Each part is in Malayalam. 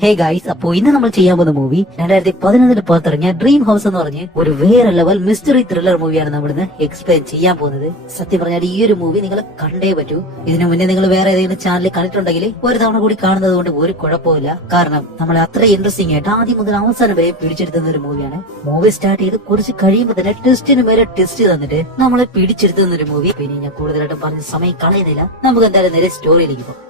ഹേ ഗൈസ്, അപ്പോ ഇന്ന് നമ്മൾ ചെയ്യാൻ പോകുന്ന മൂവി 2011 പുറത്തിറങ്ങിയ ഡ്രീം ഹൗസ് എന്ന് പറഞ്ഞ് ഒരു വേറെ ലെവൽ മിസ്റ്ററി ത്രില്ലർ മൂവിയാണ് നമ്മൾ ഇന്ന് എക്സ്പ്ലെയിൻ ചെയ്യാൻ പോകുന്നത്. സത്യം പറഞ്ഞാൽ ഈ ഒരു മൂവി നിങ്ങൾ കണ്ടേ പറ്റൂ. ഇതിനു മുന്നേ നിങ്ങൾ വേറെ ഏതെങ്കിലും ചാനലിൽ കണ്ടിട്ടുണ്ടെങ്കിൽ ഒരു തവണ കൂടി കാണുന്നത് കൊണ്ട് ഒരു കുഴപ്പമില്ല. കാരണം നമ്മൾ അത്ര ഇൻട്രസ്റ്റിംഗ് ആയിട്ട് ആദ്യം മുതൽ അവസാനം വരെ പിടിച്ചെടുത്തുന്ന ഒരു മൂവിയാണ്. മൂവി സ്റ്റാർട്ട് ചെയ്ത് കുറച്ച് കഴിയുമ്പോൾ തന്നെ ട്വിസ്റ്റിന് മേലെ ട്വിസ്റ്റ് തന്നിട്ട് നമ്മളെ പിടിച്ചെടുത്തുന്ന ഒരു മൂവി. പിന്നെ ഞാൻ കൂടുതലായിട്ടും പറഞ്ഞ സമയം കളയുന്നില്ല, നമുക്ക് എന്തായാലും നേരെ സ്റ്റോറിയിലേക്ക് പോകും.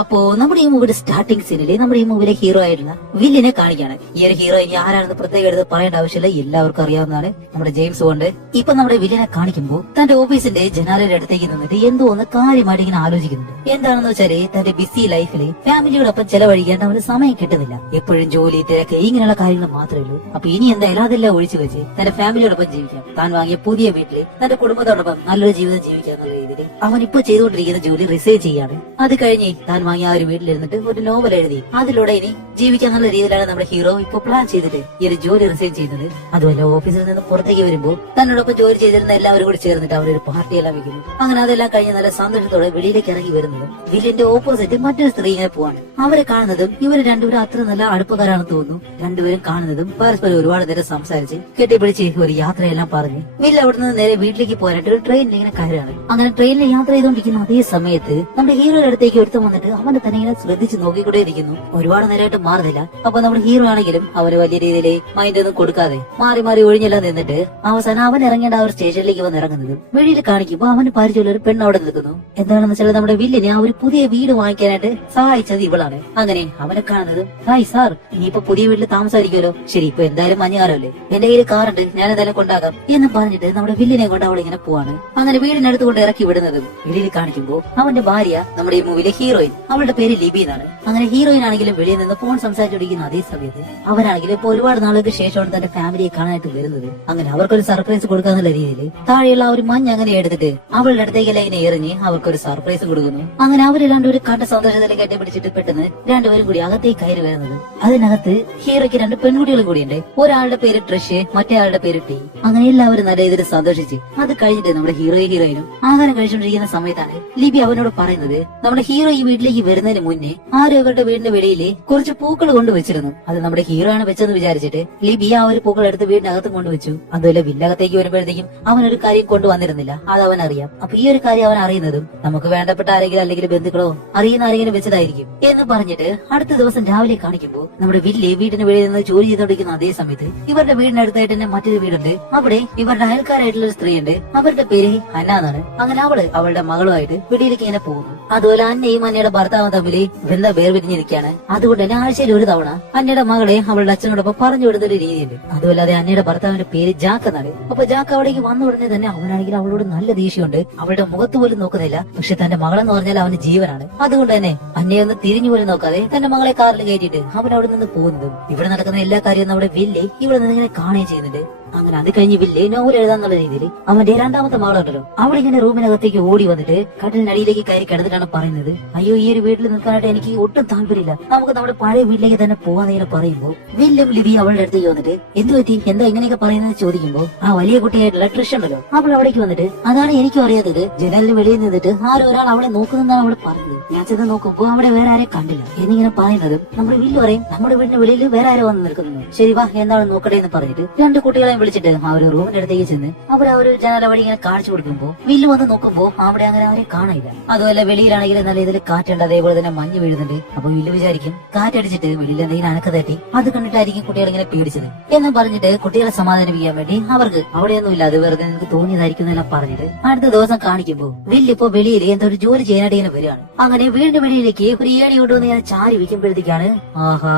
അപ്പോ നമ്മുടെ ഈ മൂവിയുടെ സ്റ്റാർട്ടിംഗ് സീനില് നമ്മുടെ ഈ മൂവിയിലെ ഹീറോ ആയിട്ടുള്ള വില്ലിനെ കാണിക്കാണ്. ഈ ഒരു ഹീറോ ഇനി ആരാണെന്ന് പ്രത്യേകം എടുത്ത് പറയേണ്ട ആവശ്യമില്ല, എല്ലാവർക്കും അറിയാവുന്നതാണ്, നമ്മുടെ ജെയിംസ് ബോണ്ട്. ഇപ്പൊ നമ്മുടെ വില്ലിനെ കാണിക്കുമ്പോൾ തന്റെ ഓഫീസിന്റെ ജനാലയുടെ അടുത്തേക്ക് നിന്നിട്ട് എന്തോ ഒന്ന് കാര്യമായിട്ട് ഇങ്ങനെ ആലോചിക്കുന്നുണ്ട്. എന്താണെന്ന് വെച്ചാല് തന്റെ ബിസി ലൈഫില് ഫാമിലിയോടൊപ്പം ചെലവഴിക്കാൻ അവന് സമയം കിട്ടുന്നില്ല. എപ്പോഴും ജോലി, തിരക്ക്, ഇങ്ങനെയുള്ള കാര്യങ്ങൾ മാത്രമേ ഉള്ളൂ. അപ്പൊ ഇനി എന്തായാലും അതെല്ലാം ഒഴിച്ചു വെച്ച് തന്റെ ഫാമിലിയോടൊപ്പം ജീവിക്കാം, താൻ വാങ്ങിയ പുതിയ വീട്ടില് തന്റെ കുടുംബത്തോടൊപ്പം നല്ലൊരു ജീവിതം ജീവിക്കാന്നുള്ള രീതിയിൽ അവൻ ഇപ്പൊ ചെയ്തുകൊണ്ടിരിക്കുന്ന ജോലി റിസൈൻ ചെയ്യാണ്. അത് കഴിഞ്ഞ് താൻ വാങ്ങിയ ആ ഒരു വീട്ടിലിരുന്നിട്ട് ഒരു നോവൽ എഴുതി അതിലൂടെ ഇനി ജീവിക്കാന്നുള്ള രീതിയിലാണ് നമ്മുടെ ഹീറോ ഇപ്പൊ പ്ലാൻ ചെയ്തിട്ട് ഈ ഒരു ജോലി റിസൈൻ ചെയ്യുന്നത്. അതുപോലെ ഓഫീസിൽ നിന്ന് പുറത്തേക്ക് വരുമ്പോൾ തന്നോടൊപ്പം ജോലി ചെയ്തിരുന്ന എല്ലാവരും കൂടി ചേർന്നിട്ട് അവരൊരു പാർട്ടിയെല്ലാം വെക്കുന്നു. അങ്ങനെ അതെല്ലാം കഴിഞ്ഞ് നല്ല സന്തോഷത്തോടെ വെളിയിലേക്ക് ഇറങ്ങി വരുന്നതും വില്ലിന്റെ ഓപ്പോസിറ്റ് മറ്റൊരു സ്ത്രീ ഇങ്ങനെ പോവാണ്. അവരെ കാണുന്നതും ഇവര് രണ്ടുപേരും അത്ര നല്ല അടുപ്പക്കാരാണെന്ന് തോന്നുന്നു. രണ്ടുപേരും കാണുന്നതും പരസ്പരം ഒരുപാട് നേരം സംസാരിച്ച് കെട്ടിപ്പിടിച്ച് ഒരു യാത്രയെല്ലാം പറഞ്ഞ് വില്ല് അവിടെ നിന്ന് നേരെ വീട്ടിലേക്ക് പോരായിട്ട് ഒരു ട്രെയിനിൽ ഇങ്ങനെ കയറാണ്. അങ്ങനെ ട്രെയിനിൽ യാത്ര ചെയ്തുകൊണ്ടിരിക്കുന്ന അതേ സമയത്ത് നമ്മുടെ ഹീറോയുടെ അടുത്തേക്ക് എടുത്തു വന്നിട്ട് അവനെ തന്നെ ഇങ്ങനെ ശ്രദ്ധിച്ച് നോക്കിക്കൊണ്ടേയിരിക്കുന്നു. ഒരുപാട് നേരമായിട്ട് മാറുന്നില്ല. അപ്പൊ നമ്മുടെ ഹീറോ ആണെങ്കിലും അവന് വലിയ രീതിയിൽ മൈൻഡ് ഒന്നും കൊടുക്കാതെ മാറി മാറി ഒഴിഞ്ഞെല്ലാം നിന്നിട്ട് അവസാനം അവൻ ഇറങ്ങേണ്ട ആ ഒരു സ്റ്റേഷനിലേക്ക് വന്ന് ഇറങ്ങുന്നതും വെളിയിൽ കാണിക്കുമ്പോൾ അവന് പരിചയമുള്ള ഒരു പെണ്ണ് അവിടെ നിൽക്കുന്നു. എന്താണെന്ന് വെച്ചാൽ നമ്മുടെ വില്ലിനെ ആ ഒരു പുതിയ വീട് വാങ്ങിക്കാനായിട്ട് സഹായിച്ചത് ഇവളാണ്. അങ്ങനെ അവനെ കാണുന്നത്, ഹായ് സാർ, ഇനിയിപ്പോ പുതിയ വീട്ടിൽ താമസായിരിക്കുമല്ലോ. ശരി, ഇപ്പൊ എന്തായാലും മഞ്ഞുകാലമല്ലേ, എന്റെ കയ്യിൽ കാറുണ്ട്, ഞാൻ എന്തായാലും കൊണ്ടാകാം എന്ന് പറഞ്ഞിട്ട് നമ്മുടെ വില്ലിനെ കൊണ്ട് അവൾ ഇങ്ങനെ പോവാണ്. അങ്ങനെ വീടിനടുത്ത് കൊണ്ട് ഇറക്കി വിടുന്നതും വെളിയിൽ കാണിക്കുമ്പോൾ അവന്റെ ഭാര്യ, നമ്മുടെ ഈ മൂവിയിലെ ഹീറോയിൻ, അവളുടെ പേര് ലിബി എന്നാണ്. അങ്ങനെ ഹീറോയിൻ ആണെങ്കിലും വെളിയിൽ നിന്ന് ഫോൺ സംസാരിച്ചുകൊണ്ടിരിക്കുന്ന അതേ സമയത്ത് അവനാണെങ്കിലും ഇപ്പൊ ഒരുപാട് നാളുകൾക്ക് ശേഷമാണ് തന്റെ ഫാമിലിയെ കാണാനായിട്ട് വരുന്നത്. അങ്ങനെ അവർക്കൊരു സർപ്രൈസ് കൊടുക്കാന്നുള്ള രീതിയിൽ താഴെയുള്ള ആ ഒരു മഞ്ഞ് അങ്ങനെ എടുത്തിട്ട് അവളുടെ അടുത്തേക്കെല്ലാം ഇങ്ങനെ എറിഞ്ഞ് അവർക്കൊരു സർപ്രൈസ് കൊടുക്കുന്നു. അങ്ങനെ അവർ രണ്ടുപേരും കണ്ട സന്തോഷത്തിലേക്ക് കെട്ടിപ്പിടിച്ചിട്ട് പെട്ടെന്ന് രണ്ടുപേരും കൂടി അകത്തേക്ക് കയറി വരുന്നത്. അതിനകത്ത് ഹീറോയ്ക്ക് രണ്ട് പെൺകുട്ടികളും കൂടിയുണ്ട്. ഒരാളുടെ പേര് ട്രഷ്, മറ്റേ ആളുടെ പേര് ടീ. അങ്ങനെ എല്ലാവരും നല്ല ഇതിൽ സന്തോഷിച്ച് അത് കഴിഞ്ഞിട്ട് നമ്മുടെ ഹീറോയിനും ആഹാരം കഴിച്ചുകൊണ്ടിരിക്കുന്ന സമയത്താണ് ലിബി അവനോട് പറയുന്നത്, നമ്മുടെ ഹീറോ ഈ വീട്ടിലേക്ക് വരുന്നതിന് മുന്നേ ആരോ ഇവരുടെ വീടിന്റെ വെളിയില് കുറച്ച് പൂക്കൾ കൊണ്ടുവച്ചിരുന്നു. അത് നമ്മുടെ ഹീറോ ആണ് വെച്ചെന്ന് വിചാരിച്ചിട്ട് ലിബി ആ ഒരു പൂക്കൾ എടുത്ത് വീടിനകത്ത് കൊണ്ടുവച്ചു. അതുപോലെ വില്ലകത്തേക്ക് വരുമ്പോഴത്തേക്കും അവനൊരു കാര്യം കൊണ്ടുവന്നിരുന്നില്ല, അത് അവൻ അറിയാം. അപ്പൊ ഈ ഒരു കാര്യം അവൻ അറിയുന്നതും നമുക്ക് വേണ്ടപ്പെട്ട ആരെങ്കിലും അല്ലെങ്കിൽ ബന്ധുക്കളോ അറിയുന്ന ആരെങ്കിലും വെച്ചതായിരിക്കും എന്ന് പറഞ്ഞിട്ട് അടുത്ത ദിവസം രാവിലെ കാണിക്കുമ്പോൾ നമ്മുടെ വില്ല് വീടിന് വെളിയിൽ നിന്ന് ജോലി ചെയ്തുകൊണ്ടിരിക്കുന്ന അതേ സമയത്ത് ഇവരുടെ വീടിനടുത്തായിട്ട് തന്നെ മറ്റൊരു വീടുണ്ട്. അവിടെ ഇവരുടെ അയൽക്കാരായിട്ടുള്ള ഒരു സ്ത്രീയുണ്ട്. അവരുടെ പേര് അന്ന എന്നാണ്. അങ്ങനെ അവള് അവളുടെ മകളുമായിട്ട് വെളിയിലേക്ക് ഇങ്ങനെ പോകുന്നു. അതുപോലെ അന്നയും അന്നയുടെ ഭർത്താവും തമ്മിൽ ബന്ധം വേർപിരിഞ്ഞിരിക്കുകയാണ്. അതുകൊണ്ട് തന്നെ ആഴ്ചയിൽ ഒരു തവണ അന്നയുടെ മകളെ അവളുടെ അച്ഛനോടൊപ്പം പറഞ്ഞു വിടുന്ന ഒരു രീതിയുണ്ട്. അതുപോലെ അന്നയുടെ ഭർത്താവിന്റെ പേര് ജാക്ക് എന്നാണ്. അപ്പൊ ജാക്ക് അവിടേക്ക് വന്ന ഉടനെ തന്നെ അവനാണെങ്കിൽ അവളോട് നല്ല ദേഷ്യമുണ്ട്. അവളുടെ മുഖത്ത് പോലും നോക്കുന്നില്ല. പക്ഷെ തന്റെ മകളെന്ന് പറഞ്ഞാൽ അവന് ജീവനാണ്. അതുകൊണ്ട് തന്നെ അന്നയെ ഒന്ന് തിരിഞ്ഞു പോലും നോക്കാതെ തന്റെ മകളെ കാറിൽ കയറ്റിയിട്ട് അവൻ അവിടെ നിന്ന് പോകുന്നതും ഇവിടെ നടക്കുന്ന എല്ലാ കാര്യവും നമ്മുടെ വില്ല് ഇവിടെ നിന്ന് ഇങ്ങനെ കാണുകയും ചെയ്യുന്നുണ്ട്. അങ്ങനെ അത് കഴിഞ്ഞ് വില്ല് നോവൽ എഴുതാന്നുള്ള രീതിയിൽ അവന്റെ രണ്ടാമത്തെ മകളുണ്ടല്ലോ അവളിങ്ങനെ റൂമിനകത്തേക്ക് ഓടി വന്നിട്ട് കട്ടിലിനടിയിലേക്ക് കയറി കിടന്നിട്ടാണ് പറയുന്നത്, അയ്യോ ഈ ഒരു വീട്ടിൽ നിൽക്കാനായിട്ട് എനിക്ക് ഒട്ടും താല്പര്യമില്ല, നമുക്ക് നമ്മുടെ പഴയ വീട്ടിലേക്ക് തന്നെ പോകാന്നിങ്ങനെ പറയുമ്പോൾ വില്ലും ലിബി അവളുടെ അടുത്തേക്ക് വന്നിട്ട് എന്ത് പറ്റി, എന്താ ഇങ്ങനെയൊക്കെ പറയുന്നത് ചോദിക്കുമ്പോൾ ആ വലിയ കുട്ടിയായിട്ടുള്ള ട്രിഷ് ഉണ്ടല്ലോ അവൾ അവിടേക്ക് വന്നിട്ട്, അതാണ് എനിക്കും അറിയാത്തത്, ജനലിന് വെളിയിൽ നിന്നിട്ട് ആരോ ഒരാൾ അവളെ നോക്കുന്നതാണ് അവള് പറഞ്ഞത്, ഞാൻ ചെന്ന് നോക്കുമ്പോൾ അവിടെ വേറെ ആരെ കണ്ടില്ല എന്നിങ്ങനെ പറയുന്നതും നമ്മുടെ വില്ല് പറയും, നമ്മുടെ വീടിന് വെളിയിൽ വേറെ ആരോ വന്ന് നിൽക്കുന്നു, ശരി വാ എന്താണ് നോക്കട്ടെ എന്ന് പറഞ്ഞിട്ട് രണ്ട് കുട്ടികളെ വിളിച്ചിട്ട് ആ ഒരു റൂമിന്റെ അടുത്തേക്ക് ചെന്ന് അവർ ആ ഒരു ജനാല വഴി ഇങ്ങനെ കാണിച്ചു കൊടുക്കുമ്പോൾ വില്ല് വന്ന് നോക്കുമ്പോൾ അവിടെ അങ്ങനെ അവരെ കാണില്ല. അതുപോലെ വെളിയിലാണെങ്കിൽ നല്ല ഇതിൽ കാറ്റുണ്ട്, അതേപോലെ തന്നെ മഞ്ഞ് വീഴുന്നുണ്ട്. അപ്പൊ വില്ല് വിചാരിക്കും കാറ്റടിച്ചിട്ട് വെളിയിൽ എന്തെങ്കിലും അനക്ക തട്ടി അത് കണ്ടിട്ടായിരിക്കും കുട്ടികൾ ഇങ്ങനെ പേടിച്ചത് എന്ന് പറഞ്ഞിട്ട് കുട്ടികളെ സമാധാനിപ്പിക്കാൻ വേണ്ടി അവർക്ക് അവിടെയൊന്നും ഇല്ല, അത് വെറുതെ നിങ്ങൾക്ക് തോന്നിയതായിരിക്കും എന്നെല്ലാം പറഞ്ഞിട്ട് അടുത്ത ദിവസം കാണിക്കുമ്പോൾ വില്ല് ഇപ്പൊ വെളിയിൽ എന്തോ ഒരു ജോലി ചെയ്യാനായിട്ട് ഇങ്ങനെ വരികയാണ്. അങ്ങനെ വീടിന്റെ വെളിയിലേക്ക് ഒരു ഏണി കൊണ്ടുവന്ന് ഞാൻ ചാരി വെക്കുമ്പോഴത്തേക്കാണ് ആഹാ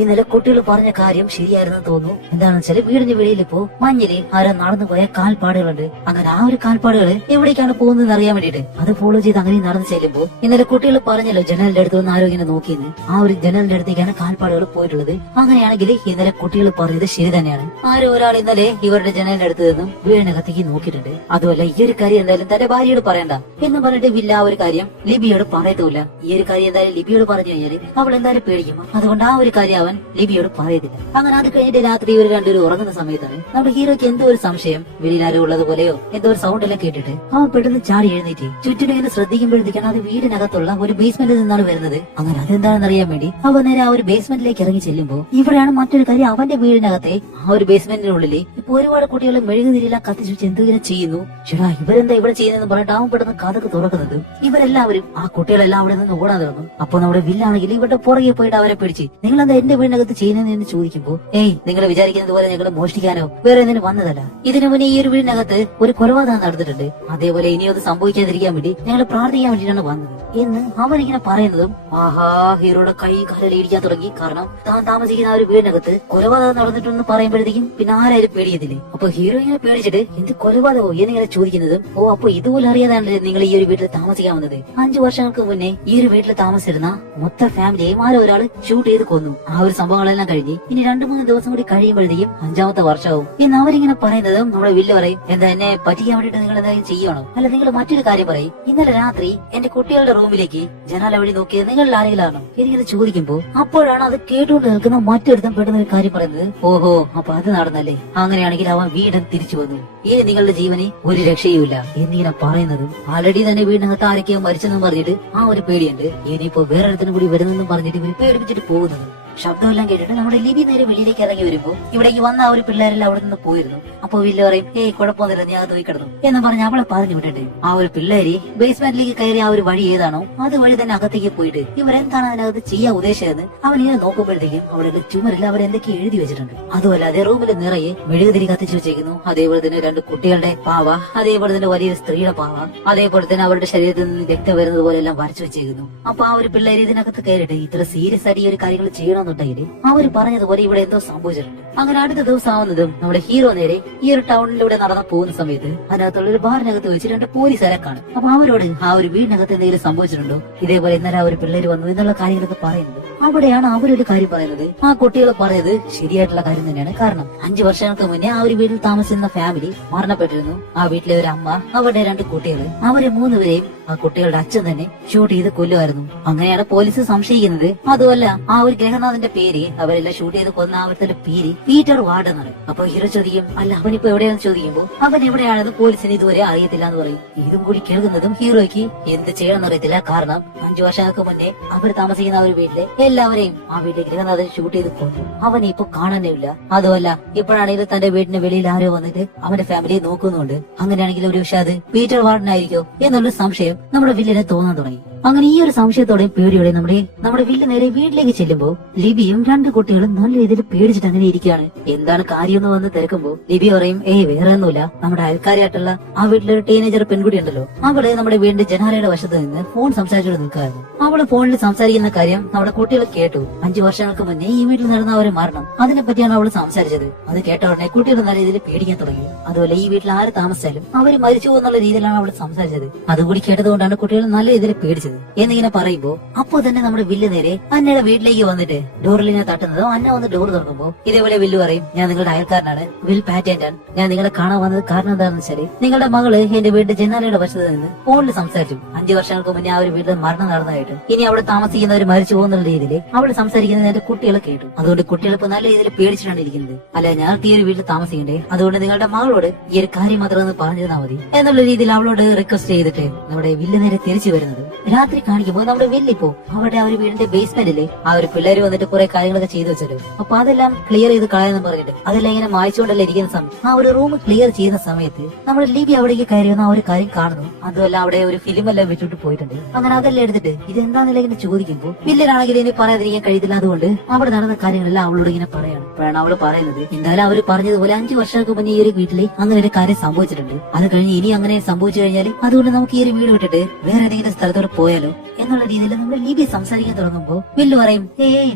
ഇന്നലെ കുട്ടികൾ പറഞ്ഞ കാര്യം ശരിയായിരുന്നു തോന്നുന്നു. എന്താണെന്ന് വെച്ചാൽ വീടിന്റെ വെളിയിൽ ഇപ്പോ മഞ്ഞില് ആരോ നടന്നു പോയ കാൽപ്പാടുകളുണ്ട്. അങ്ങനെ ആ ഒരു കാൽപ്പാടുകൾ എവിടേക്കാണ് പോകുന്നതെന്ന് അറിയാൻ വേണ്ടിട്ട് അത് ഫോളോ ചെയ്ത് അങ്ങനെ നടന്നു ചെല്ലുമ്പോൾ ഇന്നലെ കുട്ടികൾ പറഞ്ഞല്ലോ ജനലിന്റെ അടുത്ത് വന്ന് ആരോ ഇങ്ങനെ നോക്കിയെന്ന്, ആ ഒരു ജനലിന്റെ അടുത്തേക്കാണ് കാൽപ്പാടുകൾ പോയിട്ടുള്ളത്. അങ്ങനെയാണെങ്കിൽ ഇന്നലെ കുട്ടികൾ പറഞ്ഞത് ശരി തന്നെയാണ്, ആരോ ഒരാൾ ഇന്നലെ ഇവരുടെ ജനലിന്റെ അടുത്ത് നിന്നും വീടിനകത്തേക്ക് നോക്കിയിട്ടുണ്ട്. അതുപോലെ ഈ ഒരു കാര്യം എന്തായാലും തന്റെ ഭാര്യയോട് പറയണ്ട എന്ന് പറഞ്ഞിട്ട് വില്ല ആ ഒരു കാര്യം ലിബിയോട് പറയത്തുമില്ല. ഈ ഒരു കാര്യം എന്തായാലും ലിബിയോട് പറഞ്ഞു കഴിഞ്ഞാൽ അവൾ എന്തായാലും പേടിക്കും. അതുകൊണ്ട് ആ ഒരു കാര്യം അവൻ ലിബിയോട് പറയത്തില്ല. അങ്ങനെ അത് കഴിഞ്ഞിട്ട് രാത്രി ഇവർ രണ്ടുപേരും ഉറങ്ങുന്ന സമയത്താണ് നമ്മുടെ ഹീറോയ്ക്ക് എന്തോ ഒരു സംശയം, വെളിയിലാരോ ഉള്ളതുപോലെയോ എന്തോ ഒരു സൗണ്ട് എല്ലാം കേട്ടിട്ട് അവൻ പെട്ടെന്ന് ചാടി എഴുന്നേറ്റ് ചുറ്റിനും ഇങ്ങനെ ശ്രദ്ധിക്കുമ്പോഴത്തേക്കാണ് അത് വീടിനകത്തുള്ള ഒരു ബേസ്മെന്റിൽ നിന്നാണ് വരുന്നത്. അങ്ങനെ അതെന്താണെന്ന് അറിയാൻ വേണ്ടി അവൻ നേരെ ആ ഒരു ബേസ്മെന്റിലേക്ക് ഇറങ്ങി ചെല്ലുമ്പോ ഇവിടെയാണ് മറ്റൊരു കാര്യം, അവന്റെ വീടിനകത്തെ ആ ഒരു ബേസ്മെന്റിനുള്ളിൽ ഇപ്പൊ ഒരുപാട് കുട്ടികൾ മെഴുകുതിരിയെല്ലാം കത്തിച്ചു വെച്ച് എന്തെങ്കിലും ചെയ്യുന്നു. ചേട്ടാ ഇവരെന്താ ഇവിടെ ചെയ്യുന്നതെന്ന് പറഞ്ഞിട്ട് അവൻ പെട്ടെന്ന് കഥക്ക് തുറക്കുന്നത്. ഇവരെല്ലാവരും ആ കുട്ടികളെല്ലാം അവിടെ നിന്ന് ഓടാൻ തുടങ്ങും. അപ്പൊ നമ്മുടെ വില്ലാണെങ്കിൽ ഇവരുടെ പുറകെ പോയിട്ട് അവരെ പിടിച്ച് നിങ്ങൾ എന്താ എന്റെ വീടിനകത്ത് ചെയ്യുന്നതെന്ന് ചോദിക്കുമ്പോ, ഏയ് നിങ്ങൾ വിചാരിക്കുന്നത് പോലെ ഞങ്ങൾ മോഷ്ടിക്കാനോ വേറെ എന്തിനും വന്നതല്ല. ഇതിനു മുന്നേ ഈ ഒരു വീടിനകത്ത് ഒരു കൊലപാതകം നടന്നിട്ടുണ്ട്, അതേപോലെ ഇനി അത് സംഭവിക്കാതിരിക്കാൻ വേണ്ടി ഞങ്ങൾ പ്രാർത്ഥിക്കാൻ വേണ്ടിയിട്ടാണ് വന്നത് എന്ന് അവനിങ്ങനെ പറയുന്നതും ആഹാ ഹീറോയുടെ കൈ കാലിൽ ഇടിക്കാൻ തുടങ്ങി. കാരണം താൻ താമസിക്കുന്ന ആ ഒരു വീടിനകത്ത് കൊലപാതകം നടന്നിട്ടുണ്ടെന്ന് പറയുമ്പോഴത്തേക്കും പിന്നെ ആരായാലും പേടിയതില്ലേ. അപ്പൊ ഹീറോ ഇങ്ങനെ പേടിച്ചിട്ട് എന്ത് കൊലപാതകമോ എന്നിങ്ങനെ ചോദിക്കുന്നതും, ഓ അപ്പൊ ഇതുപോലെ അറിയാതാണ് നിങ്ങൾ ഈ ഒരു വീട്ടിൽ താമസിക്കാൻ വന്നത്. 5 വർഷങ്ങൾക്ക് മുന്നേ ഈ ഒരു വീട്ടിൽ താമസിച്ചിരുന്ന മൊത്തം ഫാമിലിയെയും ആരോ ഒരാൾ ഷൂട്ട് ചെയ്ത് കൊന്നു. ആ ഒരു സംഭവങ്ങളെല്ലാം കഴിഞ്ഞ് ഇനി 2-3 ദിവസം കൂടി കഴിയുമ്പോഴത്തേക്കും 5ാമത്തെ വർഷവും എന്ന് അവരിങ്ങനെ പറയുന്നതും നമ്മുടെ വില്ല് പറയും, എന്താ എന്നെ പറ്റിക്കാൻ വേണ്ടിട്ട് നിങ്ങൾ എന്തെങ്കിലും ചെയ്യണോ? അല്ല നിങ്ങൾ മറ്റൊരു കാര്യം പറയും, ഇന്നലെ രാത്രി എന്റെ കുട്ടികളുടെ റൂമിലേക്ക് ജനാല വഴി നോക്കിയത് നിങ്ങളിൽ ആരെങ്കിലാണോ എന്നിങ്ങനെ ചോദിക്കുമ്പോ അപ്പോഴാണ് അത് കേട്ടുകൊണ്ട് നിൽക്കുന്ന മറ്റൊരുത്തം പെട്ടെന്ന് ഒരു കാര്യം പറയുന്നത്, ഓഹോ അപ്പൊ അത് നടന്നല്ലേ, അങ്ങനെയാണെങ്കിൽ അവൻ വീണ്ടും തിരിച്ചു വന്നു, ഇനി നിങ്ങളുടെ ജീവന് ഒരു രക്ഷയുമില്ല എന്നിങ്ങനെ പറയുന്നതും ആൾറെഡി തന്നെ വീടിനകത്ത് ആരൊക്കെയോ മരിച്ചെന്നും പറഞ്ഞിട്ട് ആ ഒരു പേടിയുണ്ട്, ഇനിയിപ്പോ വേറൊരുത്തിനും കൂടി വരുന്നെന്നും പറഞ്ഞിട്ട് ഇവര് പേടിപ്പിച്ചിട്ട് പോകുന്നത്. ശബ്ദമെല്ലാം കേട്ടിട്ട് നമ്മുടെ ലിബി നേരെ വെളിയിലേക്ക് ഇറങ്ങി വരുമ്പോ ഇവിടേക്ക് വന്ന ആ ഒരു പിള്ളേരെല്ലാം അവിടെ നിന്ന് പോയിരുന്നു. അപ്പൊ വില്ല് പറയും, ഏയ് കുഴപ്പമൊന്നുമില്ല നീ അത് പോയി കിടന്നു എന്ന് പറഞ്ഞ് അവളെ പറഞ്ഞു വിട്ടിട്ട് ആ ഒരു പിള്ളേര് ബേസ്മെന്റിലേക്ക് കയറി ആ ഒരു വഴി ഏതാണോ അത് വഴി തന്നെ അകത്തേക്ക് പോയിട്ട് ഇവരെന്താണ് അതിനകത്ത് ചെയ്യാൻ ഉദ്ദേശിച്ചതെന്ന് അവൻ ഇങ്ങനെ നോക്കുമ്പോഴത്തേക്കും അവിടെ ചുമരിൽ അവരെന്തൊക്കെ എഴുതി വെച്ചിട്ടുണ്ട്. അതുമല്ലാതെ റൂമിൽ നിറയെ മെഴുകുതിരി കത്തിച്ചു വെച്ചേക്കുന്നു. അതേപോലെ തന്നെ 2 കുട്ടികളുടെ പാവ, അതേപോലെ തന്നെ വലിയൊരു സ്ത്രീയുടെ പാവ, അതേപോലെ തന്നെ അവരുടെ ശരീരത്തിൽ നിന്ന് രക്തം വരുന്നത് പോലെ എല്ലാം വരച്ചു വെച്ചേക്കുന്നു. അപ്പൊ ആ ഒരു പിള്ളേര് ഇതിനകത്ത് കയറിയിട്ട് ഇത്ര സീരിയസ് ആയിട്ട് ഈ ഒരു കാര്യങ്ങൾ ചെയ്യണമെന്നുണ്ടെങ്കിൽ അവര് പറഞ്ഞതുപോലെ ഇവിടെ എന്തോ സംഭവിച്ചിട്ടുണ്ട്. അങ്ങനെ അടുത്ത ദിവസം ആവുന്നതും നമ്മുടെ ഹീറോ നേരെ ഈ ഒരു ടൗണിലൂടെ നടന്നു പോകുന്ന സമയത്ത് അതിനകത്തുള്ള ഒരു ബാറിനകത്ത് വെച്ച് 2 പോലീസുകാരെ കാണും. അപ്പൊ അവരോട് ആ ഒരു വീടിനകത്ത് എന്തെങ്കിലും സംഭവിച്ചിട്ടുണ്ടോ, ഇതേപോലെ ഇന്നലെ ആ ഒരു പിള്ളേര് വന്നു എന്നുള്ള കാര്യങ്ങളൊക്കെ പറയുന്നത്. അവിടെയാണ് അവരൊരു കാര്യം പറയുന്നത്, ആ കുട്ടികൾ പറയുന്നത് ശരിയായിട്ടുള്ള കാര്യം തന്നെയാണ്. കാരണം 5 വർഷങ്ങൾക്ക് മുന്നേ ആ ഒരു വീട്ടിൽ താമസിക്കുന്ന ഫാമിലി മരണപ്പെട്ടിരുന്നു. ആ വീട്ടിലെ ഒരു അമ്മ, അവരുടെ 2 കുട്ടികൾ, അവര് 3 പേരെയും ആ കുട്ടികളുടെ അച്ഛൻ തന്നെ ഷൂട്ട് ചെയ്ത് കൊല്ലുമായിരുന്നു. അങ്ങനെയാണ് പോലീസ് സംശയിക്കുന്നത്. അതുമല്ല ആ ഒരു ഗ്രഹനാഥന്റെ പേര്, അവരെല്ലാം ഷൂട്ട് ചെയ്ത് കൊന്ന ആവരുടെ പേര് പീറ്റർ വാർഡ് എന്നാണ്. അപ്പൊ ഹീറോ ചോദിക്കും, അല്ല അവനിപ്പോ എവിടെയാണെന്ന് ചോദിക്കുമ്പോ അവൻ എവിടെയാണെന്ന് പോലീസിന് ഇതുവരെ അറിയത്തില്ല എന്ന് പറയും. ഇതും കൂടി കേൾക്കുന്നതും ഹീറോയ്ക്ക് എന്ത് ചെയ്യണമെന്ന് അറിയത്തില്ല. കാരണം 5 വർഷങ്ങൾക്ക് മുന്നേ അവർ താമസിക്കുന്ന ആ ഒരു വീട്ടിലെ എല്ലാവരെയും ആ വീട്ടിലെ ഗ്രഹനാഥൻ ഷൂട്ട് ചെയ്ത് കൊന്നു. അവനെ ഇപ്പൊ കാണാനേ ഇല്ല. അതുമല്ല ഇപ്പോഴാണെങ്കിൽ തന്റെ വീടിന് വെളിയിൽ ആരോ വന്നിട്ട് അവന്റെ ഫാമിലിയെ നോക്കുന്നുണ്ട്. അങ്ങനെയാണെങ്കിൽ ഒരു പക്ഷെ അത് പീറ്റർ വാർഡനായിരിക്കോ എന്നുള്ള സംശയം നമ്മുടെ വില്ലിനെ തോന്നാൻ തുടങ്ങി. അങ്ങനെ ഈ ഒരു സംശയത്തോടെയും പേടിയോടെ നമ്മുടെ വില്ല് നേരെ വീട്ടിലേക്ക് ചെല്ലുമ്പോ ലിബിയും 2 കുട്ടികളും നല്ല രീതിയിൽ പേടിച്ചിട്ട് അങ്ങനെ ഇരിക്കുകയാണ്. എന്താണ് കാര്യം എന്ന് വന്ന് തിരക്കുമ്പോ ലിബി പറയും, ഏയ് വേറെ ഒന്നുമില്ല, നമ്മുടെ അയൽക്കാരിയായിട്ടുള്ള ആ വീട്ടിലൊരു ടീനേജർ പെൺകുട്ടി ഉണ്ടല്ലോ, അവള് നമ്മുടെ വീടിന്റെ ജനാലയുടെ വശത്ത് നിന്ന് ഫോൺ സംസാരിച്ചുകൊണ്ട് നിൽക്കായിരുന്നു. അവള് ഫോണിൽ സംസാരിക്കുന്ന കാര്യം നമ്മുടെ കുട്ടികൾ കേട്ടു. 5 വർഷങ്ങൾക്ക് മുന്നേ ഈ വീട്ടിൽ നടന്ന ഒരു മരണം, അതിനെ പറ്റിയാണ് അവള് സംസാരിച്ചത്. അത് കേട്ട ഉടനെ കുട്ടികൾ നല്ല രീതിയിൽ പേടിക്കാൻ തുടങ്ങി. അതുപോലെ ഈ വീട്ടിൽ ആര് താമസിച്ചാലും അവര് മരിച്ചു എന്നുള്ള രീതിയിലാണ് അവള് സംസാരിച്ചത്. അതുകൂടി കേട്ടതുകൊണ്ടാണ് കുട്ടികൾ നല്ല രീതിയിൽ പേടിച്ചത് എന്നിങ്ങനെ പറയുമ്പോ അപ്പൊ തന്നെ നമ്മുടെ വില്ല് നേരെ അന്നയുടെ വീട്ടിലേക്ക് വന്നിട്ട് ഡോറിൽ ഞാൻ തട്ടുന്നതോ അന്ന വന്ന് ഡോർ തുറക്കുമ്പോ ഇതേപോലെ വില്ല് പറയും, ഞാൻ നിങ്ങളുടെ അയൽക്കാരനാണ്, വിൽ പാറ്റന്റാണ്. ഞാൻ നിങ്ങളെ കാണാൻ വന്നത് കാരണം എന്താണെന്ന് വെച്ചാല് നിങ്ങളുടെ മകള് എന്റെ വീടിന്റെ ജനാലയുടെ വശത്ത് നിന്ന് ഫോണിൽ സംസാരിച്ചു. 5 വർഷങ്ങൾക്ക് മുന്നേ ആ ഒരു വീട്ടിൽ മരണം നടന്നതായിട്ട്, ഇനി അവിടെ താമസിക്കുന്നവർ മരിച്ചു പോകുന്നുള്ള രീതിയിൽ അവള് സംസാരിക്കുന്നത് എന്റെ കുട്ടികളെ കേട്ടു. അതുകൊണ്ട് കുട്ടികൾ ഇപ്പൊ നല്ല രീതിയിൽ പേടിച്ചിട്ടാണ് ഇരിക്കുന്നത്. അല്ല ഞങ്ങൾക്ക് ഈ ഒരു വീട്ടിൽ താമസിക്കണ്ടേ, അതുകൊണ്ട് നിങ്ങളുടെ മകളോട് ഈ ഒരു കാര്യം മാത്രം ഒന്ന് പറഞ്ഞിരുന്നാൽ മതി എന്നുള്ള രീതിയിൽ അവളോട് റിക്വസ്റ്റ് ചെയ്തിട്ട് നമ്മുടെ വില്ല് നേരെ തിരിച്ചു വരുന്നത്. രാത്രി കാണിക്കുമ്പോൾ നമ്മുടെ വെല്ലിപ്പോ അവിടെ ആ ഒരു വീടിന്റെ ബേസ്മെന്റില് ആ ഒരു പിള്ളേര് വന്നിട്ട് കുറെ കാര്യങ്ങളൊക്കെ ചെയ്തു വെച്ചല്ലോ. അപ്പൊ അതെല്ലാം ക്ലിയർ ചെയ്ത് കളയാന്ന് പറഞ്ഞിട്ട് അതെല്ലാം ഇങ്ങനെ മായ്ച്ചുകൊണ്ടല്ലേ ഇരിക്കുന്ന സമയം ആ ഒരു റൂം ക്ലിയർ ചെയ്യുന്ന സമയത്ത് നമ്മുടെ ലിബി അവിടേക്ക് കയറി വന്ന ആ ഒരു കാര്യം കാണുന്നു. അതുമല്ല അവിടെ ഒരു ഫിലിം എല്ലാം വെച്ചിട്ട് പോയിട്ടുണ്ട്. അങ്ങനെ അതെല്ലാം എടുത്തിട്ട് ഇതെന്താണെന്നില്ല ഇങ്ങനെ ചോദിക്കുമ്പോൾ വില്ലനാണെങ്കിൽ ഇനി പറയാതിരിക്കാൻ കഴിയത്തില്ല. അതുകൊണ്ട് അവിടെ നടന്ന കാര്യങ്ങളെല്ലാം അവളോട് ഇങ്ങനെ പറയാണ്. അപ്പോഴാണ് അവള് പറയുന്നത്, എന്തായാലും അവര് പറഞ്ഞതുപോലെ 5 വർഷങ്ങൾക്ക് മുന്നേ ഈ ഒരു വീട്ടില് അങ്ങനെ ഒരു കാര്യം സംഭവിച്ചിട്ടുണ്ട്. അത് കഴിഞ്ഞ് ഇനി അങ്ങനെ സംഭവിച്ചു കഴിഞ്ഞാൽ അതുകൊണ്ട് നമുക്ക് ഈ ഒരു വീട് വിട്ടിട്ട് വേറെ ഏതെങ്കിലും സ്ഥലത്തോടെ പോയാലോ എന്നുള്ള രീതിയിൽ നമ്മുടെ ലിബി സംസാരിക്കാൻ തുടങ്ങുമ്പോ വില്ല് പറയും,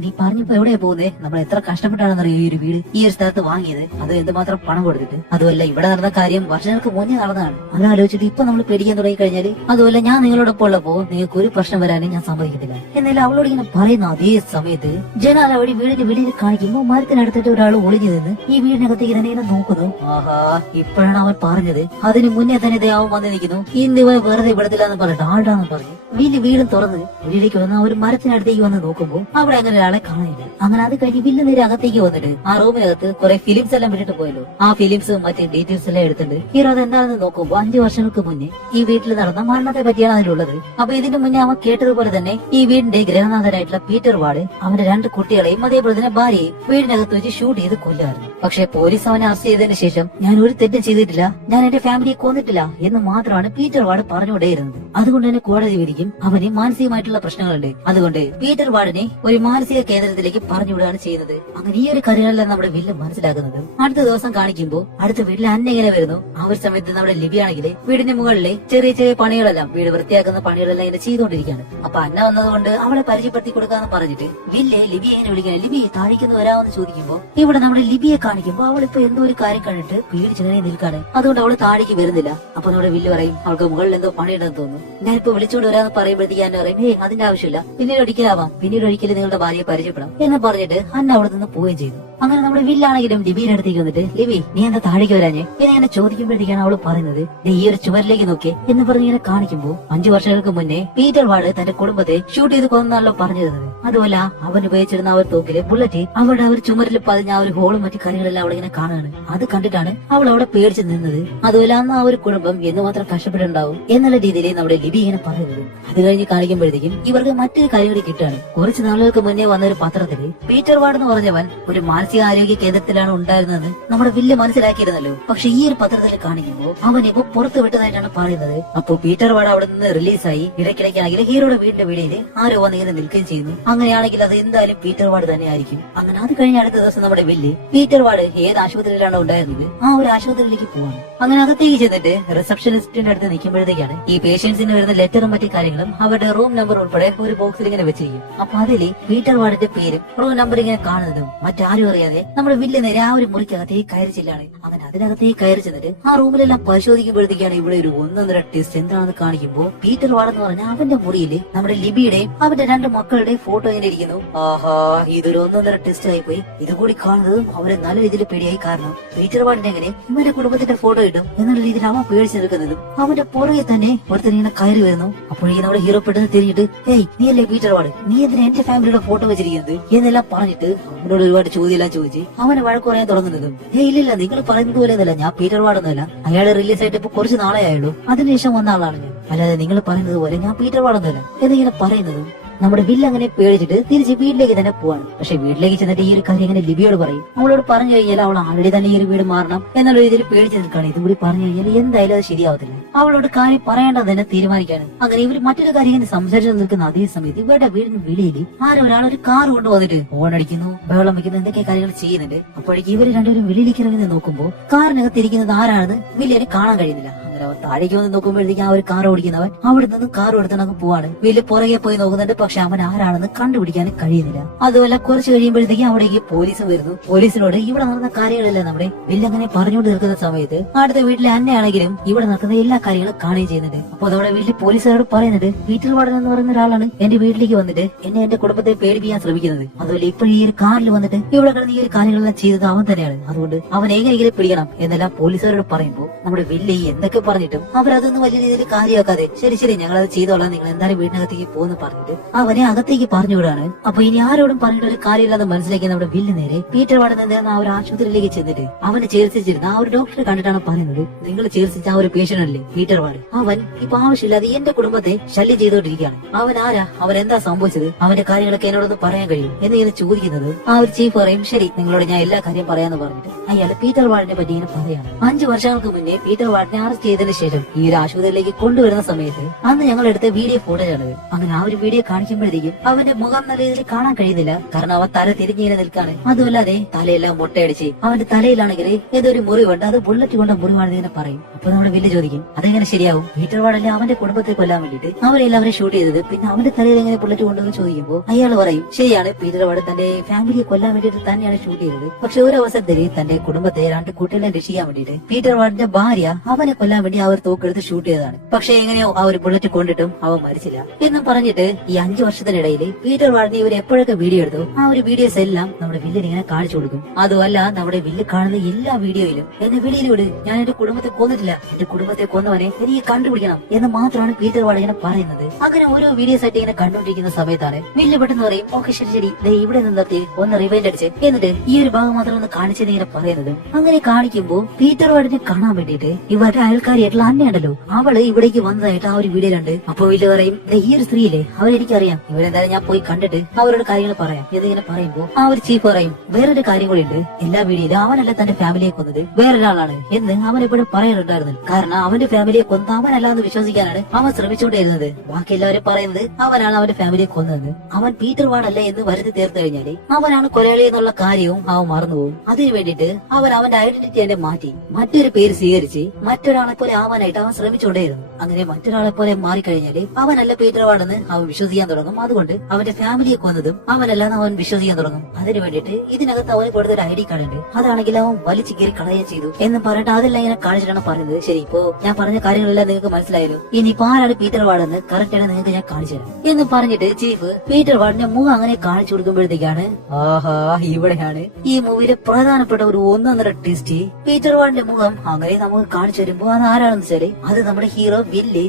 നീ പറഞ്ഞപ്പോ എവിടെയാ പോകുന്നേ, നമ്മൾ എത്ര കഷ്ടപ്പെട്ടാണെന്നറിയോ ഈ ഒരു വീട് ഈ ഒരു സ്ഥലത്ത് വാങ്ങിയത്, അത് എന്തുമാത്രം പണം കൊടുത്തിട്ട്. അതുമല്ല ഇവിടെ നടന്ന കാര്യം വർഷങ്ങൾക്ക് മുന്നേ നടന്നതാണ്. അതാലോചിച്ചിട്ട് ഇപ്പൊ നമ്മൾ പേടിക്കാൻ തുടങ്ങി കഴിഞ്ഞാല് അതുമല്ല ഞാൻ നിങ്ങളോടൊപ്പം ഉള്ളപ്പോ നിങ്ങൾക്ക് ഒരു പ്രശ്നം വരാനും ഞാൻ സമ്മതിക്കത്തില്ല എന്നാലും അവളോട് ഇങ്ങനെ പറയുന്നുണ്ട്. നിൽക്കുന്ന അതേ സമയത്ത് ജനാല വഴി വീടിന്റെ വെളിയിൽ കാണിക്കുമ്പോ മരത്തിനടുത്തിട്ട് ഒരാൾ ഒളിഞ്ഞു നിന്ന് ഈ വീടിനകത്തേക്ക് തന്നെ ഇങ്ങനെ നോക്കുന്നു. ആഹാ, ഇപ്പോഴാണ് അവൻ പറഞ്ഞത്. അതിന് മുന്നേ തന്നെ അവൻ വന്ന് നിൽക്കുന്നു. ഇന്ന് ഇവൻ വെറുതെ വിടത്തില്ല എന്ന് പറഞ്ഞിട്ട് ആടാന്ന് പറഞ്ഞു വില്ല് വീടും തുറന്ന് വീട്ടിലേക്ക് വന്ന് ഒരു മരത്തിനടുത്തേക്ക് വന്ന് നോക്കുമ്പോ അവിടെ അങ്ങനെ ഒരാളെ കാണാനില്ല. അങ്ങനെ അത് കഴിഞ്ഞ് വില്ല് നേരെ അകത്തേക്ക് വന്നിട്ട് ആ റൂമിനകത്ത് കുറെ ഫിലിംസ് എല്ലാം വിട്ടിട്ട് പോയല്ലോ. ആ ഫിലിംസും മറ്റേ ഡീറ്റെയിൽസ് എല്ലാം എടുത്തിട്ട് ഹീറോ അത് എന്താണെന്ന് നോക്കുമ്പോ 5 വർഷങ്ങൾക്ക് മുന്നേ ഈ വീട്ടിൽ നടന്ന മരണത്തെ പറ്റിയാണ് അതിലുള്ളത്. അപ്പൊ ഇതിന് മുന്നേ അവൻ കേട്ടതുപോലെ തന്നെ ഈ വീടിന്റെ ഗ്രഹനാഥനായിട്ടുള്ള പീറ്റർ വാർഡ് അവന്റെ 2 കുട്ടികളെയും അതേപോലെ തന്നെ ഭാര്യയെയും വീടിനകത്ത് വെച്ച് ഷൂട്ട് ചെയ്ത് കൊല്ലായിരുന്നു. പക്ഷെ പോലീസ് അവനെ അറസ്റ്റ് ചെയ്തതിന് ശേഷം ഞാൻ ഒരു തെറ്റും ചെയ്തിട്ടില്ല, ഞാൻ എന്റെ ഫാമിലിയെ കൊന്നിട്ടില്ല എന്ന് മാത്രമാണ് പീറ്റർ വാർഡ് പറഞ്ഞുകൊണ്ടേയിരുന്നത്. അതുകൊണ്ട് തന്നെ കോടതി വിധിക്കും അവന് മാനസികമായിട്ടുള്ള പ്രശ്നങ്ങളുണ്ട്. അതുകൊണ്ട് പീറ്റർ വാർഡിനെ ഒരു മാനസിക കേന്ദ്രത്തിലേക്ക് പറഞ്ഞുവിടുകയാണ് ചെയ്യുന്നത്. അങ്ങനെ ഈ ഒരു കാര്യങ്ങളെല്ലാം നമ്മുടെ വില്ലൻ മനസ്സിലാക്കുന്നത്. അടുത്ത ദിവസം കാണിക്കുമ്പോൾ അടുത്ത വീട്ടിൽ അന്ന ഇങ്ങനെ വരുന്നു. ആ ഒരു സമയത്ത് നമ്മുടെ ലിബി ആണെങ്കിൽ വീടിന്റെ മുകളിലെ ചെറിയ ചെറിയ പണികളെല്ലാം വീട് വൃത്തിയാക്കുന്ന പണികളെല്ലാം ഇങ്ങനെ ചെയ്തുകൊണ്ടിരിക്കുകയാണ്. അപ്പൊ അന്ന വന്നതുകൊണ്ട് അവളെ പരിചയപ്പെടുത്തി കൊടുക്കാന്ന് പറഞ്ഞിട്ട് വില്ലെ ലിബിയെ ഇങ്ങനെ വിളിക്കാൻ ലിബി താഴേക്കൊന്ന് വരാമെന്ന് ചോദിക്കുമ്പോൾ ഇവിടെ നമ്മുടെ ലിബിയെ കാണിക്കുമ്പോൾ അവളിപ്പോ എന്തോ ഒരു കാര്യം കണ്ടിട്ട് പേടിച്ചിങ്ങനെ നിൽക്കാണ്. അതുകൊണ്ട് അവള് താഴേക്ക് വരുന്നില്ല. അപ്പൊ നമ്മുടെ വില്ല് പറയും അവൾക്ക് മുകളിൽ എന്തോ പണിയുണ്ടെന്ന് തോന്നുന്നു, ഞാനിപ്പോ വിളിച്ചുകൊണ്ട് വരാന്ന് പറയുമ്പോഴത്തേക്ക് അന്ന പറയും അതിന്റെ ആവശ്യമില്ല, പിന്നീട് ഒരിക്കലാവാം, പിന്നീട് ഒരിക്കലും നിങ്ങളുടെ ഭാര്യയെ പരിചയപ്പെടാം എന്ന് പറഞ്ഞിട്ട് അന്ന അവിടെ നിന്ന് പോവുകയും ചെയ്തു. അങ്ങനെ നമ്മുടെ വില്ലാണെങ്കിലും ലിബിയുടെ അടുത്തേക്ക് വന്നിട്ട് ലിബി നീ എന്താ താഴേക്ക് വരാഞ്ഞ് എന്നിങ്ങനെ ചോദിക്കുമ്പോഴത്തേക്കാണ് അവള് പറയുന്നത് നീ ഈ ഒരു ചുവരിലേക്ക് നോക്കിയേ എന്ന് പറഞ്ഞ് ഇങ്ങനെ കാണിക്കുമ്പോ 5 വർഷങ്ങൾക്ക് മുന്നേ പീറ്റർ വാർഡ് തന്റെ കുടുംബത്തെ ഷൂട്ട് ചെയ്ത് കൊന്നാണല്ലോ പറഞ്ഞു തന്നത്. അതുപോലെ അവൻ ഉപയോഗിച്ചിരുന്ന ആ ഒരു തോക്കിലെ ബുള്ളറ്റ് അവളുടെ ആ ഒരു ചുമരിൽ പതിഞ്ഞ ആ ഒരു ഹോളും മറ്റു കാര്യങ്ങളെല്ലാം അവൾ ഇങ്ങനെ കാണുകയാണ്. അത് കണ്ടിട്ടാണ് അവൾ അവിടെ പേടിച്ച് നിന്നത്. അതുപോലെ അന്ന് ആ ഒരു കുടുംബം എന്തുമാത്രം കഷ്ടപ്പെട്ടുണ്ടാവും എന്നുള്ള രീതിയിൽ നമ്മുടെ ലിബി ഇങ്ങനെ പറയുന്നത്. അത് കഴിഞ്ഞ് കാണിക്കുമ്പോഴത്തേക്കും ഇവർക്ക് മറ്റൊരു കാര്യം കൂടി കിട്ടുകയാണ്. കുറച്ച് നാളുകൾക്ക് മുന്നേ വന്ന ഒരു പത്രത്തില് പീറ്റർ വാർഡ് എന്ന് പറഞ്ഞവൻ ഒരു മാനസികാരോഗ്യ കേന്ദ്രത്തിലാണ് ഉണ്ടായിരുന്നതെന്ന് നമ്മുടെ വില്ല് മനസ്സിലാക്കിയിരുന്നല്ലോ. പക്ഷെ ഈ ഒരു പത്രത്തിൽ കാണിക്കുമ്പോൾ അവൻ ഇപ്പൊ പുറത്തു വിട്ടതായിട്ടാണ് പറയുന്നത്. അപ്പൊ പീറ്റർ വാർഡ് അവിടെ നിന്ന് റിലീസായി ഇടയ്ക്കിടയ്ക്കാണെങ്കിൽ ഹീറോയുടെ വീടിന്റെ വെളിയിൽ ആരോ വന്ന് ഇങ്ങനെ നിൽക്കുകയും ചെയ്യുന്നു. അങ്ങനെയാണെങ്കിൽ അത് എന്തായാലും പീറ്റർ വാർഡ് തന്നെ ആയിരിക്കും. അങ്ങനെ അത് കഴിഞ്ഞ അടുത്ത ദിവസം നമ്മുടെ വില്ല് പീറ്റർ വാർഡ് ഏത് ആശുപത്രിയിലാണ് ഉണ്ടായിരുന്നത് ആ ഒരു ആശുപത്രിയിലേക്ക് പോവാണ്. അങ്ങനെ അകത്തേക്ക് ചെന്നിട്ട് റിസപ്ഷനിസ്റ്റിന്റെ അടുത്ത് നിൽക്കുമ്പോഴത്തേക്കാണ് ഈ പേഷ്യൻസിന് വരുന്ന ലെറ്ററും മറ്റു കാര്യങ്ങളും അവരുടെ റൂം നമ്പർ ഉൾപ്പെടെ ഒരു ബോക്സിൽ ഇങ്ങനെ വെച്ചിരിക്കും. അപ്പൊ അതില് പീറ്റർ വാർഡിന്റെ പേരും റൂം നമ്പർ ഇങ്ങനെ കാണുന്നതും മറ്റാരും അറിയാതെ നമ്മുടെ വില്ല് നേരെ ആ ഒരു മുറിക്കകത്തേക്ക് കയറി ചെല്ലാണ്. അങ്ങനെ അതിനകത്തേക്ക് കയറി ചെന്നിട്ട് ആ റൂമിലെല്ലാം പരിശോധിക്കുമ്പോഴത്തേക്കാണ് ഇവിടെ ഒരു 1.5 ടെസ്റ്റ് എന്താണെന്ന് കാണിക്കുമ്പോൾ പീറ്റർ വാർഡ് എന്ന് പറഞ്ഞാൽ അവന്റെ മുറിയില് നമ്മുടെ ലിബിയുടെയും അവന്റെ 2 മക്കളുടെയും ഫോട്ടോ ഇങ്ങനെ ഇരിക്കുന്നു. ആഹാ, ഇതൊരു 1.5 ടെസ്റ്റ് ആയിപ്പോയി. ഇതുകൂടി കാണുന്നതും അവരെ നല്ല രീതിയിൽ പേടിയായി. കാരണം പീറ്റർ വാർഡിന്റെ എങ്ങനെ ഇവന്റെ കുടുംബത്തിന്റെ ഫോട്ടോ ഇടും എന്നുള്ള രീതിയിൽ അവൻ പേടിച്ചു നിൽക്കുന്നതും അവന്റെ പുറകെ തന്നെ ഒരുത്തൻ ഇങ്ങനെ കയറി വരുന്നു. അപ്പോഴേക്കും നമ്മുടെ ഹീറോ പെട്ടെന്ന് തിരിഞ്ഞിട്ട് ഏയ് നീ അല്ലേ പീറ്റർ വാർഡ്, നീ എന്തിനാ എന്റെ ഫാമിലിയുടെ ഫോട്ടോ വെച്ചിരിക്കുന്നത് എന്നെല്ലാം പറഞ്ഞിട്ട് അവനോട് ഒരുപാട് ചോദ്യമെല്ലാം ചോദിച്ച് അവനെ വഴക്ക് പറയാൻ തുടങ്ങുന്നതും ഇല്ലില്ല നിങ്ങൾ പറയുന്നത് പോലെ ഒന്നുമല്ല, ഞാൻ പീറ്റർ വാർഡ് ഒന്നുമല്ല, അയാളെ റിലീസ് ആയിട്ട് ഇപ്പൊ കുറച്ച് നാളെ ആയുള്ളൂ, അതിനുശേഷം വന്ന ആളാണ് ഞാൻ, അല്ലാതെ നിങ്ങൾ പറയുന്നത് പോലെ ഞാൻ പീറ്റർ വാർഡ് ഒന്നുമല്ല എന്നിങ്ങനെ പറയുന്നതും നമ്മുടെ വില്ല് അങ്ങനെ പേടിച്ചിട്ട് തിരിച്ച് വീട്ടിലേക്ക് തന്നെ പോവാണ്. പക്ഷെ വീട്ടിലേക്ക് ചെന്നിട്ട് ഈ ഒരു കാര്യം ഇങ്ങനെ ലിബിയോട് പറയും. അവളോട് പറഞ്ഞു കഴിഞ്ഞാൽ അവൾ ആൾറെഡി തന്നെ ഈ ഒരു വീട് മാറണം എന്നുള്ള രീതിയിൽ പേടിച്ച് നിൽക്കുകയാണ്. ഇതുകൂടി പറഞ്ഞു കഴിഞ്ഞാൽ എന്തായാലും അത് ശരിയാവത്തില്ല. അവളോട് കാര്യം പറയേണ്ടത് തന്നെ തീരുമാനിക്കാണ്. അങ്ങനെ ഇവർ മറ്റൊരു കാര്യം ഇങ്ങനെ സംസാരിച്ചു നിൽക്കുന്ന അതേ സമയത്ത് ഇവരുടെ വീടിന് വെളിയിൽ ഒരാൾ ഒരു കാർ കൊണ്ടുവന്നിട്ട് ഓണടിക്കുന്നു, ബഹളം വയ്ക്കുന്നു, എന്തൊക്കെ കാര്യങ്ങൾ ചെയ്യുന്നുണ്ട്. അപ്പോഴേക്കും ഇവർ രണ്ടുപേരും വെളിയിലേക്ക് ഇറങ്ങി നോക്കുമ്പോൾ കാറിനകത്ത് ഇരിക്കുന്നത് ആരാണെന്ന് വില്ലിനെ കാണാൻ കഴിയുന്നില്ല. അങ്ങനെ അവൻ താഴേക്ക് വന്ന് നോക്കുമ്പോഴത്തേക്കും ആ ഒരു കാർ ഓടിക്കുന്നവൻ അവിടെ നിന്ന് കാർ എടുത്തണക്ക് പോവാണ്. വില്ല് പുറകെ പോയി നോക്കുന്നുണ്ട്. പക്ഷെ അവൻ ആരാണെന്ന് കണ്ടുപിടിക്കാൻ കഴിയുന്നില്ല. അതുപോലെ കുറച്ച് കഴിയുമ്പോഴത്തേക്കും അവിടേക്ക് പോലീസ് വരുന്നു. പോലീസിനോട് ഇവിടെ നടന്ന കാര്യങ്ങളെല്ലാം നമ്മുടെ വില്ല് അങ്ങനെ പറഞ്ഞുകൊണ്ട് നിൽക്കുന്ന സമയത്ത് അടുത്ത വീട്ടിലെ അന്നയാണെങ്കിലും ഇവിടെ നടക്കുന്ന എല്ലാ കാര്യങ്ങളും കാണുകയും ചെയ്യുന്നുണ്ട്. അപ്പൊ അതോടെ വീട്ടിൽ പോലീസുകാരോട് പറയുന്നുണ്ട് പീറ്റർ വാർഡൻ എന്ന് പറയുന്ന ഒരാളാണ് എന്റെ വീട്ടിലേക്ക് വന്നിട്ട് എന്റെ കുടുംബത്തെ പേടിപ്പിക്കാൻ ശ്രമിക്കുന്നത്. അതുപോലെ ഇപ്പോൾ ഈ ഒരു കാറിൽ വന്നിട്ട് ഇവിടെ കിടന്ന് ഈ ഒരു കാര്യങ്ങളെല്ലാം ചെയ്തത് അവൻ തന്നെയാണ്. അതുകൊണ്ട് അവൻ എങ്ങനെയെങ്കിലും പിടിക്കണം എന്നെല്ലാം പോലീസുകാരോട് പറയുമ്പോൾ നമ്മുടെ വില്ല് എന്തൊക്കെ പറഞ്ഞിട്ടും അവരതൊന്നും വലിയ രീതിയിൽ കാര്യമാക്കാതെ ശരി ശരി ഞങ്ങളത് ചെയ്തോളാം, നിങ്ങൾ എന്തായാലും വീടിനകത്തേക്ക് പോകുന്നു പറഞ്ഞിട്ട് അവനെ അകത്തേക്ക് പറഞ്ഞുവിടാണ്. അപ്പൊ ഇനി ആരോടും പറഞ്ഞിട്ട് ഒരു കാര്യമില്ലാതെ മനസ്സിലാക്കി നമ്മുടെ വില്ല് നേരെ പീറ്റർ വാർഡ് നിന്ന് ആ ഒരു ആശുപത്രിയിലേക്ക് ചെന്നിട്ട് അവന് ചികിത്സിച്ചിരുന്ന ആ ഒരു ഡോക്ടറെ കണ്ടിട്ടാണ് പറയുന്നത് നിങ്ങൾ ചികിത്സിച്ച ആ ഒരു പേഷ്യന്റ് അല്ലേ പീറ്റർ വാർഡ്, അവൻ ഇപ്പൊ ആവശ്യമില്ലാതെ എന്റെ കുടുംബത്തെ ശല്യം ചെയ്തുകൊണ്ടിരിക്കുകയാണ്. അവൻ ആരാ, അവൻ എന്താ സംഭവിച്ചത്, അവന്റെ കാര്യങ്ങളൊക്കെ എന്നോടൊന്ന് പറയാൻ കഴിയും എന്നിങ്ങനെ ചോദിക്കുന്നത് ആ ഒരു ചീഫ് പറയും ശരി നിങ്ങളോട് ഞാൻ എല്ലാ കാര്യം പറയാന്ന് പറഞ്ഞിട്ട് അയാൾ പീറ്റർ വാർഡിനെ പറ്റി ഇങ്ങനെ പറയാണ്. 5 വർഷങ്ങൾക്ക് മുന്നേ പീറ്റർ വാർഡിനെ അറസ്റ്റ് ചെയ്തതിനു ശേഷം ഈ ഒരു ആശുപത്രിയിലേക്ക് കൊണ്ടുവരുന്ന സമയത്ത് അന്ന് ഞങ്ങൾ എടുത്ത വീഡിയോ ഫോട്ടോജ് ആണത്. അങ്ങനെ ആ ഒരു വീഡിയോ കാണിക്കുമ്പോഴത്തേക്കും അവന്റെ മുഖം നല്ല രീതിയിൽ കാണാൻ കഴിയുന്നില്ല. കാരണം അവൻ തല തിരിഞ്ഞിങ്ങനെ നിൽക്കാണ്. അതുമല്ലാതെ തലയെല്ലാം മുട്ടയടിച്ച് അവന്റെ തലയിലാണെങ്കിൽ ഏതൊരു മുറിവുണ്ട്, അത് ബുള്ളറ്റ് കൊണ്ട മുറിവാണെന്ന് ഇങ്ങനെ പറയും. അപ്പൊ നമ്മുടെ വില്ല് ചോദിക്കും അതെങ്ങനെ ശരിയാവും, പീറ്റർ വാർഡല്ലേ അവന്റെ കുടുംബത്തെ കൊല്ലാൻ വേണ്ടിട്ട് അവരെല്ലാവരും ഷൂട്ട് ചെയ്തത്, പിന്നെ അവന്റെ തലയിൽ എങ്ങനെ ബുള്ളറ്റ് കൊണ്ടെന്ന് ചോദിക്കുമ്പോൾ അയാൾ പറയും ശരിയാണ് പീറ്റർ വാർഡ് തന്റെ ഫാമിലിയെ കൊല്ലാൻ വേണ്ടിട്ട് തന്നെയാണ് ഷൂട്ട് ചെയ്തത്. പക്ഷെ ഒരു അവസരത്തിൽ തന്റെ കുടുംബത്തെ 2 കുട്ടികളെ രക്ഷിക്കാൻ വേണ്ടിട്ട് പീറ്റർ വാർഡിന്റെ ഭാര്യ അവനെ കൊല്ലാൻ വേണ്ടി ആ ഒരു തോക്കെടുത്ത് ഷൂട്ട് ചെയ്തതാണ്. പക്ഷെ എങ്ങനെയോ ആ ഒരു ബുള്ളറ്റ് കൊണ്ടിട്ടും അവൻ മരിച്ചില്ല എന്നും പറഞ്ഞിട്ട് ഈ 5 വർഷത്തിനിടയിൽ പീറ്റർ വാർഡൻ ഇവർ എപ്പോഴൊക്കെ വീഡിയോ എടുത്തു ആ ഒരു വീഡിയോസ് എല്ലാം നമ്മുടെ വില്ലിന് ഇങ്ങനെ കാണിച്ചു കൊടുക്കും. അതുമല്ല നമ്മുടെ വില്ല് കാണുന്ന എല്ലാ വീഡിയോയിലും എന്നെ വെളിയിൽ വിട്, ഞാൻ എന്റെ കുടുംബത്തെ കൊന്നിട്ടില്ല, എന്റെ കുടുംബത്തെ കൊന്നവനെ എനിക്ക് കണ്ടുപിടിക്കണം എന്ന് മാത്രമാണ് പീറ്റർ വാർഡൻ ഇങ്ങനെ പറയുന്നത്. അങ്ങനെ ഓരോ വീഡിയോസ് ആയിട്ട് ഇങ്ങനെ കണ്ടുകൊണ്ടിരിക്കുന്ന സമയത്താണ് വില്ല് പെട്ടെന്ന് പറയും, ഓക്കെ ശരി ശരി, ഇവിടെ നിർത്തി ഒന്ന് റിവൈൻഡ് അടിച്ച് എന്നിട്ട് ഈ ഒരു ഭാഗം മാത്രം ഒന്ന് കാണിച്ചെന്ന് ഇങ്ങനെ പറയുന്നത്. അങ്ങനെ കാണിക്കുമ്പോ പീറ്റർ വാർഡനെ കാണാൻ വേണ്ടിയിട്ട് ഇവരുടെ അയൽക്കാരിയായിട്ടുള്ള അന്നയുണ്ടല്ലോ, അവള് ഇവിടേക്ക് വന്നതായിട്ട് ആ ഒരു വീഡിയോയിലുണ്ട്. അപ്പൊ വില്ല് പറയും, ഈ ഒരു സ്ത്രീയില്ലേ അവരെനിക്കറിയാം, ഇവരെന്തായാലും ഞാൻ പോയി കണ്ടിട്ട് അവരുടെ കാര്യങ്ങൾ പറയാം എന്നിങ്ങനെ പറയുമ്പോ ആ ഒരു ചീഫ് പറയും, വേറൊരു കാര്യം കൂടി ഉണ്ട്, എല്ലാ വീഡിയോയിലും അവനല്ല തന്റെ ഫാമിലിയെ കൊന്നത് വേറൊരാളാണ് എന്ന് അവൻ എപ്പോഴും പറയാറുണ്ടായിരുന്നു. കാരണം അവന്റെ ഫാമിലിയെ കൊന്ന അവനല്ല എന്ന് വിശ്വസിക്കാനാണ് അവൻ ശ്രമിച്ചുകൊണ്ടിരുന്നത്. ബാക്കി എല്ലാവരും പറയുന്നത് അവനാണ് അവന്റെ ഫാമിലിയെ കൊന്നതെന്ന്. അവൻ പീറ്റർ വാർഡൻ എന്ന് വരുത്തി തീർത്തു കഴിഞ്ഞാല് അവനാണ് കൊലയാളി എന്നുള്ള കാര്യവും അവൻ മറന്നുപോകും. അതിനു വേണ്ടിയിട്ട് അവൻ അവന്റെ ഐഡന്റിറ്റി തന്നെ മാറ്റി മറ്റൊരു പേര് സ്വീകരിച്ച് മറ്റൊരാളെ പോലെ ആവാനായിട്ട് അവൻ ശ്രമിച്ചുകൊണ്ടേയിരുന്നു. അങ്ങനെ മറ്റൊരാളെ പോലെ മാറിക്കഴിഞ്ഞാല് അവനല്ല പീറ്റർ വാർഡൻ അവൻ വിശ്വസിക്കാൻ തുടങ്ങും. അതുകൊണ്ട് അവന്റെ ഫാമിലിയെ കൊന്നതും അവനല്ലെന്ന് അവൻ വിശ്വസിക്കാൻ തുടങ്ങും. അതിനു വേണ്ടിയിട്ട് ഇതിനകത്ത് അവന് കൊടുത്തൊരു ID കാർഡ് ഉണ്ട്, അതാണെങ്കിൽ അവൻ വലിച്ചു കയറി കളയുകയും ചെയ്തു എന്ന് പറഞ്ഞിട്ട് അതെല്ലാം ഇങ്ങനെ കാണിച്ചിട്ടാണ് പറയുന്നത്. ശരി, ഇപ്പോ ഞാൻ പറഞ്ഞ കാര്യങ്ങളെല്ലാം നിങ്ങൾക്ക് മനസ്സിലായല്ലോ, ഇനിയിപ്പോ ആരാണ് പീറ്റർ വാർഡൻ കറക്റ്റ് ആയിട്ട് നിങ്ങൾക്ക് ഞാൻ കാണിച്ചു തരാം എന്ന് പറഞ്ഞിട്ട് ചീഫ് പീറ്റർ വാർഡന്റെ മുഖം അങ്ങനെ കാണിച്ചു കൊടുക്കുമ്പോഴത്തേക്കാണ് ആഹാ ഇവിടെയാണ് ഈ മൂവിയിലെ പ്രധാനപ്പെട്ട ഒരു ഒന്നൊന്നര ട്വിസ്റ്റ്. പീറ്റർ വാർഡന്റെ മുഖം അങ്ങനെ നമുക്ക് കാണിച്ചു വരുമ്പോ അത് ആരാണെന്ന് വെച്ചാല് അത് നമ്മുടെ ഹീറോ വില്ല്.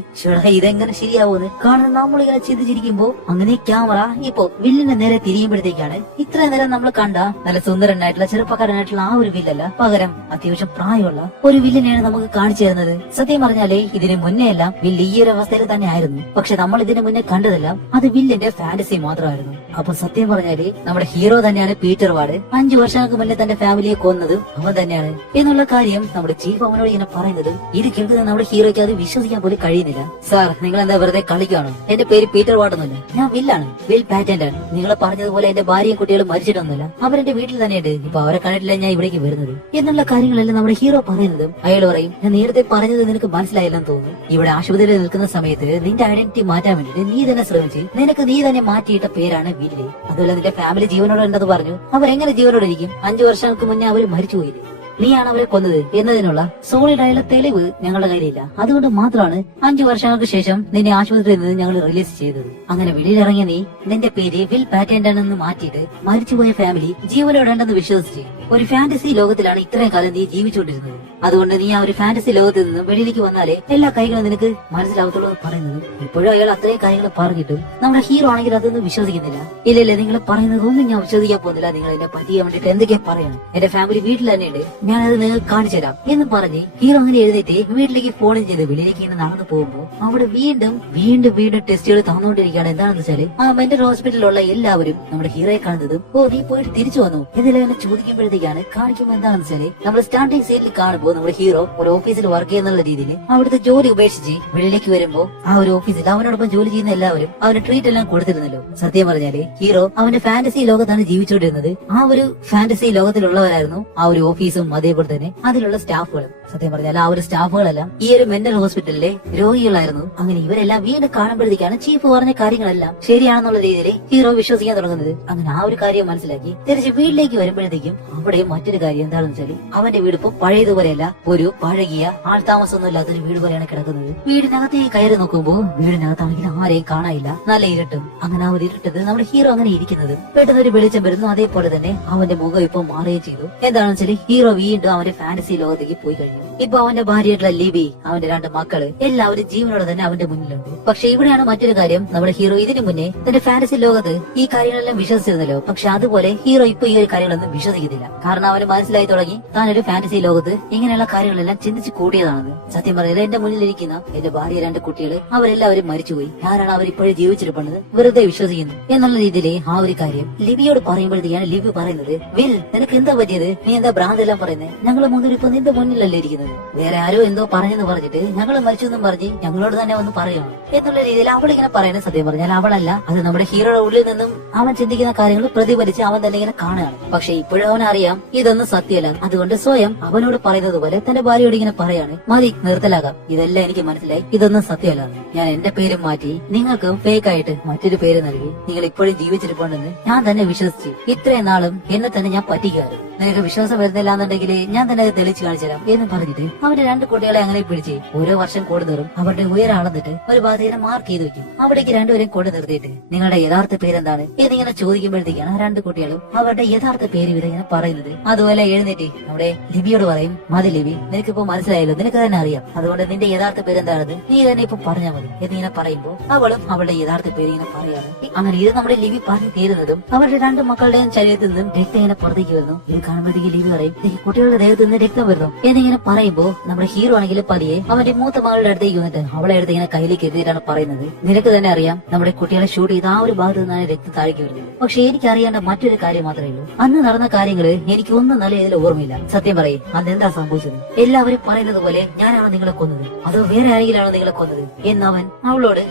ഇതെങ്ങനെ ശരിയാവുമെന്ന് കാണുന്ന നമ്മളിങ്ങനെ ചിന്തിച്ചിരിക്കുമ്പോ അങ്ങനെ ക്യാമറ ഇപ്പോ വില്ലിന്റെ നേരെ തിരിയുമ്പോഴത്തേക്കാണ് ഇത്രയും നേരം നമ്മൾ കണ്ട നല്ല സുന്ദരനായിട്ടുള്ള ചെറുപ്പക്കാരനായിട്ടുള്ള ആ ഒരു വില്ലല്ല, പകരം അത്യാവശ്യം പ്രായമുള്ള ഒരു വില്ലിനെയാണ് നമുക്ക് കാണിച്ചു തരുന്നത്. സത്യം പറഞ്ഞാലേ ഇതിന് മുന്നേ എല്ലാം വില്ല് ഈ ഒരു അവസ്ഥയിൽ തന്നെ ആയിരുന്നു. പക്ഷെ നമ്മൾ ഇതിന് മുന്നേ കണ്ടതെല്ലാം അത് വില്ലിന്റെ ഫാന്റസി മാത്രമായിരുന്നു. അപ്പൊ സത്യം പറഞ്ഞാല് നമ്മുടെ ഹീറോ തന്നെയാണ് പീറ്റർ വാർഡൻ. 5 വർഷങ്ങൾക്ക് മുന്നേ തന്റെ ഫാമിലിയെ കൊന്നതും അവൻ തന്നെയാണ് എന്നുള്ള കാര്യം നമ്മുടെ ചീഫ് അവനോട് ഇങ്ങനെ പറയുന്നത് ഇത് കേൾക്കുന്ന നമ്മുടെ ഹീറോയ്ക്ക് അത് വിശ്വസിക്കാൻ പോലും കഴിയുന്നില്ല. സാർ, നിങ്ങൾ എന്താ വെറുതെ കളിക്കുകയാണോ? എന്റെ പേര് പീറ്റർ വാർഡൻ ഒന്നുമില്ല, ഞാൻ വില്ലാണ്, വിൽ പാറ്റന്റ് ആണ്. നിങ്ങൾ പറഞ്ഞതുപോലെ എന്റെ ഭാര്യയും കുട്ടികളും മരിച്ചിട്ടൊന്നുമില്ല, അവരെന്റെ വീട്ടിൽ തന്നെയുണ്ട്. ഇപ്പൊ അവരെ കണ്ടിട്ടില്ല ഞാൻ ഇവിടേക്ക് വരുന്നത് എന്നുള്ള കാര്യങ്ങളെല്ലാം നമ്മുടെ ഹീറോ പറയുന്നതും അയാൾ പറയും, ഞാൻ നേരത്തെ പറഞ്ഞത് നിനക്ക് മനസ്സിലായില്ലെന്ന് തോന്നുന്നു. ഇവിടെ ആശുപത്രിയിൽ നിൽക്കുന്ന സമയത്ത് നിന്റെ ഐഡന്റിറ്റി മാറ്റാൻ വേണ്ടിട്ട് നീ തന്നെ ശ്രമിച്ച് നിനക്ക് നീ തന്നെ മാറ്റിയിട്ട പേരാണ് വില്ല്. അതുപോലെ നിന്റെ ഫാമിലി ജീവനോടെ ഉണ്ടെന്ന് പറഞ്ഞു. അവരെങ്ങനെ ജീവനോടെ ഇരിക്കും? 5 വർഷങ്ങൾക്ക് മുന്നേ അവര് മരിച്ചുപോയില്ലേ? നീയാണ് അവരെ കൊന്നത് എന്നതിനുള്ള സോളിഡ് ആയുള്ള തെളിവ് ഞങ്ങളുടെ കയ്യിലില്ല. അതുകൊണ്ട് മാത്രമാണ് 5 വർഷങ്ങൾക്ക് ശേഷം നിന്നെ ആശുപത്രിയിൽ നിന്ന് ഞങ്ങൾ റിലീസ് ചെയ്തത്. അങ്ങനെ വെളിയിലിറങ്ങിയ നീ നിന്റെ പേര് വിൽ പാറ്റന്റ് ആണെന്ന് മാറ്റിയിട്ട് മരിച്ചുപോയ ഫാമിലി ജീവനോടെ ഉണ്ടെന്ന് വിശ്വസിച്ച് ഒരു ഫാന്റസി ലോകത്തിലാണ് ഇത്രയും കാലം നീ ജീവിച്ചുകൊണ്ടിരുന്നത്. അതുകൊണ്ട് നീ ആ ഒരു ഫാന്റസി ലോകത്തിൽ നിന്ന് വെളിയിലേക്ക് വന്നാലേ എല്ലാ കാര്യങ്ങളും നിനക്ക് മനസ്സിലാവത്തുള്ളൂ എന്ന് പറയുന്നത്. ഇപ്പോഴും അയാൾ അത്രയും കാര്യങ്ങൾ പറഞ്ഞിട്ടും നമ്മുടെ ഹീറോ ആണെങ്കിൽ അതൊന്നും വിശ്വസിക്കുന്നില്ല. ഇല്ലല്ലേ, നിങ്ങൾ പറയുന്നതൊന്നും ഞാൻ വിശ്വസിക്കാൻ പോകുന്നില്ല, നിങ്ങൾ എന്നെ പറ്റിയാൻ വേണ്ടിട്ട് എന്തൊക്കെയാ പറയണം, എന്റെ ഫാമിലി വീട്ടിൽ തന്നെയുണ്ട്, ഞാനത് നിങ്ങൾക്ക് കാണിച്ചു തരാം എന്ന് പറഞ്ഞ് ഹീറോ അങ്ങനെ എഴുന്നേറ്റ് വീട്ടിലേക്ക് ഫോൺ ചെയ്ത് വെളിയിലേക്ക് ഇങ്ങനെ നടന്നു പോകുമ്പോ അവിടെ വീണ്ടും വീണ്ടും വീണ്ടും ടെസ്റ്റുകൾ തന്നുകൊണ്ടിരിക്കുകയാണ്. എന്താണെന്ന് വെച്ചാല് ആ മെന്റൽ ഹോസ്പിറ്റലിലുള്ള എല്ലാവരും നമ്മുടെ ഹീറോയെ കാണുന്നതും ഓ നീ പോയിട്ട് തിരിച്ചു വന്നു എന്നെല്ലാം ചോദിക്കുമ്പോഴത്തേക്കാണ് കാണിക്കുമ്പോൾ എന്താണെന്ന് വെച്ചാല് നമ്മൾ സ്റ്റാർട്ടിംഗ് സീനിൽ കാണുമ്പോൾ നമ്മുടെ ഹീറോ ഒരു ഓഫീസിൽ വർക്ക് ചെയ്യുന്നുള്ള രീതിയിൽ അവിടുത്തെ ജോലി ഉപേക്ഷിച്ച് വെളിയിലേക്ക് വരുമ്പോ ആ ഒരു ഓഫീസിൽ അവനോടൊപ്പം ജോലി ചെയ്യുന്ന എല്ലാവരും അവന് ട്രീറ്റ് എല്ലാം കൊടുത്തിരുന്നല്ലോ. സത്യം പറഞ്ഞാല് ഹീറോ അവന്റെ ഫാന്റസി ലോകത്താണ് ജീവിച്ചുകൊണ്ടിരുന്നത്. ആ ഒരു ഫാന്റസി ലോകത്തിലുള്ളവരായിരുന്നു ആ ഒരു ഓഫീസും അതേപോലെ തന്നെ അതിലുള്ള സ്റ്റാഫുകളും. സത്യം പറഞ്ഞാൽ ആ ഒരു സ്റ്റാഫുകളെല്ലാം ഈ ഒരു മെന്റൽ ഹോസ്പിറ്റലിലെ രോഗികളായിരുന്നു. അങ്ങനെ ഇവരെല്ലാം വീണ്ടും കാണുമ്പോഴത്തേക്കാണ് ചീഫ് പറഞ്ഞ കാര്യങ്ങളെല്ലാം ശരിയാണെന്നുള്ള രീതിയിൽ ഹീറോ വിശ്വസിക്കാൻ തുടങ്ങുന്നത്. അങ്ങനെ ആ ഒരു കാര്യം മനസ്സിലാക്കി തിരിച്ച് വീട്ടിലേക്ക് വരുമ്പോഴത്തേക്കും അവിടെ മറ്റൊരു കാര്യം എന്താണെന്ന് വെച്ചാൽ അവന്റെ വീട് ഇപ്പൊ പഴയതുപോലെയല്ല, ഒരു പഴകിയ ആൾതാമസമൊന്നും ഇല്ലാത്തൊരു വീട് പോലെയാണ് കിടക്കുന്നത്. വീടിനകത്തേക്ക് കയറി നോക്കുമ്പോ വീടിനകത്താണെങ്കിൽ ആരെയും കാണാനില്ല, നല്ല ഇരുട്ടും. അങ്ങനെ ആ ഒരു ഇരുട്ടത്ത് നമ്മുടെ ഹീറോ അങ്ങനെ ഇരിക്കുന്നത് പെട്ടെന്ന് ഒരു വെളിച്ചം വരുന്നു. അതേപോലെ തന്നെ അവന്റെ മുഖം ഇപ്പൊ മാറുകയും ചെയ്തു. എന്താണെന്ന് വെച്ചാൽ ഹീറോ വീണ്ടും അവന്റെ ഫാന്റസി ലോകത്തേക്ക് പോയി കഴിഞ്ഞു. ഇപ്പൊ അവന്റെ ഭാര്യയായിട്ടുള്ള ലിബി, അവന്റെ 2 മക്കള് എല്ലാവരും ജീവനോടെ തന്നെ അവന്റെ മുന്നിലുണ്ട്. പക്ഷെ ഇവിടെയാണ് മറ്റൊരു കാര്യം, നമ്മുടെ ഹീറോ ഇതിനു മുന്നേ തന്റെ ഫാന്റസി ലോകത്ത് ഈ കാര്യങ്ങളെല്ലാം വിശ്വസിച്ചിരുന്നല്ലോ. പക്ഷെ അതുപോലെ ഹീറോ ഇപ്പൊ ഈ ഒരു കാര്യങ്ങളൊന്നും വിശ്വസിക്കുന്നില്ല. കാരണം അവന് മനസ്സിലായി തുടങ്ങി താനൊരു ഫാന്റസി ലോകത്ത് ഇങ്ങനെയുള്ള കാര്യങ്ങളെല്ലാം ചിന്തിച്ച് കൂട്ടിയതാണെന്ന്. സത്യം പറഞ്ഞത് എന്റെ മുന്നിലിരിക്കുന്ന എന്റെ ഭാര്യ 2 കുട്ടികള് അവരെല്ലാവരും മരിച്ചുപോയി, ഞാനാണ് അവരിപ്പോഴും ജീവിച്ചിരിപ്പുള്ളത്, വെറുതെ വിശ്വസിക്കുന്നു എന്നുള്ള രീതിയിൽ ആ ഒരു കാര്യം ലിബിയോട് പറയുമ്പോഴത്തേക്കാണ് ലിബി പറയുന്നത്, വിൽ നിനക്ക് എന്താ പറ്റിയത്, നീ എന്താ ഭ്രാന്തെല്ലാം പറയുന്നത്, ഞങ്ങളെ മുന്നിൽ ഇപ്പൊ നിന്റെ മുന്നിലല്ലേ ഇരിക്കുന്നത്, വേറെ ആരോ എന്തോ പറഞ്ഞെന്ന് പറഞ്ഞിട്ട് ഞങ്ങൾ മരിച്ചു എന്നും പറഞ്ഞ് ഞങ്ങളോട് തന്നെ വന്ന് പറയണം എന്നുള്ള രീതിയിൽ അവളിങ്ങനെ പറയുന്നത്. സത്യം പറഞ്ഞാൽ അവളല്ല, അത് നമ്മുടെ ഹീറോയുടെ ഉള്ളിൽ നിന്നും അവൻ ചിന്തിക്കുന്ന കാര്യങ്ങൾ പ്രതിഫലിച്ച് അവൻ തന്നെ ഇങ്ങനെ കാണുകയാണ്. പക്ഷെ ഇപ്പോഴും അവനറിയാം ഇതൊന്നും സത്യമല്ല. അതുകൊണ്ട് സ്വയം അവനോട് പറയുന്നത് പോലെ തന്റെ ഭാര്യയോട് ഇങ്ങനെ പറയാണ്, മതി നിർത്തലാകാം, ഇതെല്ലാം എനിക്ക് മനസ്സിലായി, ഇതൊന്നും സത്യമല്ല, ഞാൻ എന്റെ പേര് മാറ്റി നിങ്ങൾക്ക് ഫേക്ക് ആയിട്ട് മറ്റൊരു പേര് നൽകി നിങ്ങൾ ഇപ്പോഴും ജീവിച്ചിരിപ്പുണ്ടെന്ന് ഞാൻ തന്നെ വിശ്വസിച്ച് ഇത്രയും നാളും എന്നെ തന്നെ ഞാൻ പറ്റിക്കാറ്. നിനക്ക് വിശ്വാസം വരുന്നില്ല എന്നുണ്ടെങ്കിൽ വേണമെങ്കിൽ ഞാൻ തന്നെ അത് തെളിച്ച് കാണിച്ചു തരാം എന്ന് പറഞ്ഞിട്ട് അവന്റെ 2 കുട്ടികളെ അങ്ങനെ പിടിച്ച് ഓരോ വർഷം കൂടുന്നതും അവരുടെ ഉയരം അളന്നിട്ട് ഒരു ഭാഗത്തേനെ മാർക്ക് ചെയ്ത് വെക്കും. അവിടേക്ക് രണ്ടുപേരും കൊണ്ട് നിർത്തിയിട്ട് നിങ്ങളുടെ യഥാർത്ഥ പേരെന്താണ് എന്നിങ്ങനെ ചോദിക്കുമ്പോഴത്തേക്കാണ് 2 കുട്ടികളും അവരുടെ യഥാർത്ഥ പേര് ഇങ്ങനെ പറയുന്നത്. അതുപോലെ എഴുന്നേറ്റ് നമ്മുടെ ലിബിയോട് പറയും, മതി ലിബി, നിനക്കിപ്പോ മനസ്സിലായല്ലോ, നിനക്ക് തന്നെ അറിയാം, അതുകൊണ്ട് നിന്റെ യഥാർത്ഥ പേരെന്താണെന്ന് നീ തന്നെ ഇപ്പൊ പറഞ്ഞാൽ മതി എന്നിങ്ങനെ പറയുമ്പോ അവളും അവളുടെ യഥാർത്ഥ പേര് ഇങ്ങനെ പറയാണ്. അങ്ങനെ ഇത് നമ്മുടെ ലിബി പറഞ്ഞു തീരുന്നതും അവരുടെ 2 മക്കളുടെയും ശരീരത്തിൽ നിന്നും രക്തം ഇങ്ങനെ പുറത്തേക്ക് വരുന്നു. ഇത് കാണുമ്പോഴത്തേക്ക് ലിബി പറയും, ഈ കുട്ടികളുടെ ദേഹത്ത് നിന്ന് രക്തം വരുന്നു എന്നിങ്ങനെ പറയുമ്പോ നമ്മുടെ ഹീറോ ആണെങ്കിൽ പതിയെ അവന്റെ മൂത്ത മകളുടെ അടുത്തേക്ക് വന്നിട്ട് അവളെ അടുത്ത് ഇങ്ങനെ കയ്യിലേക്ക് എത്തിയിട്ടാണ് പറയുന്നത്, നിനക്ക് തന്നെ അറിയാം നമ്മുടെ കുട്ടികളെ ഷൂട്ട് ചെയ്ത് ആ ഒരു ഭാഗത്ത് നിന്നാണ് രക്തം താഴേക്ക് വരുന്നത്. പക്ഷെ എനിക്ക് അറിയേണ്ട മറ്റൊരു കാര്യം മാത്രമേ ഉള്ളൂ, അന്ന് നടന്ന കാര്യങ്ങള് എനിക്ക് ഒന്നും നല്ല ഇതിൽ ഓർമ്മയില്ല. സത്യം പറയും, അന്ന് എന്താ സംഭവിച്ചത്? എല്ലാവരും പറയുന്നത് പോലെ ഞാനാണോ നിങ്ങളെ കൊന്നത്, അതോ വേറെ ആരെങ്കിലാണോ നിങ്ങളെ കൊന്നത് എന്നവൻ അവളോട്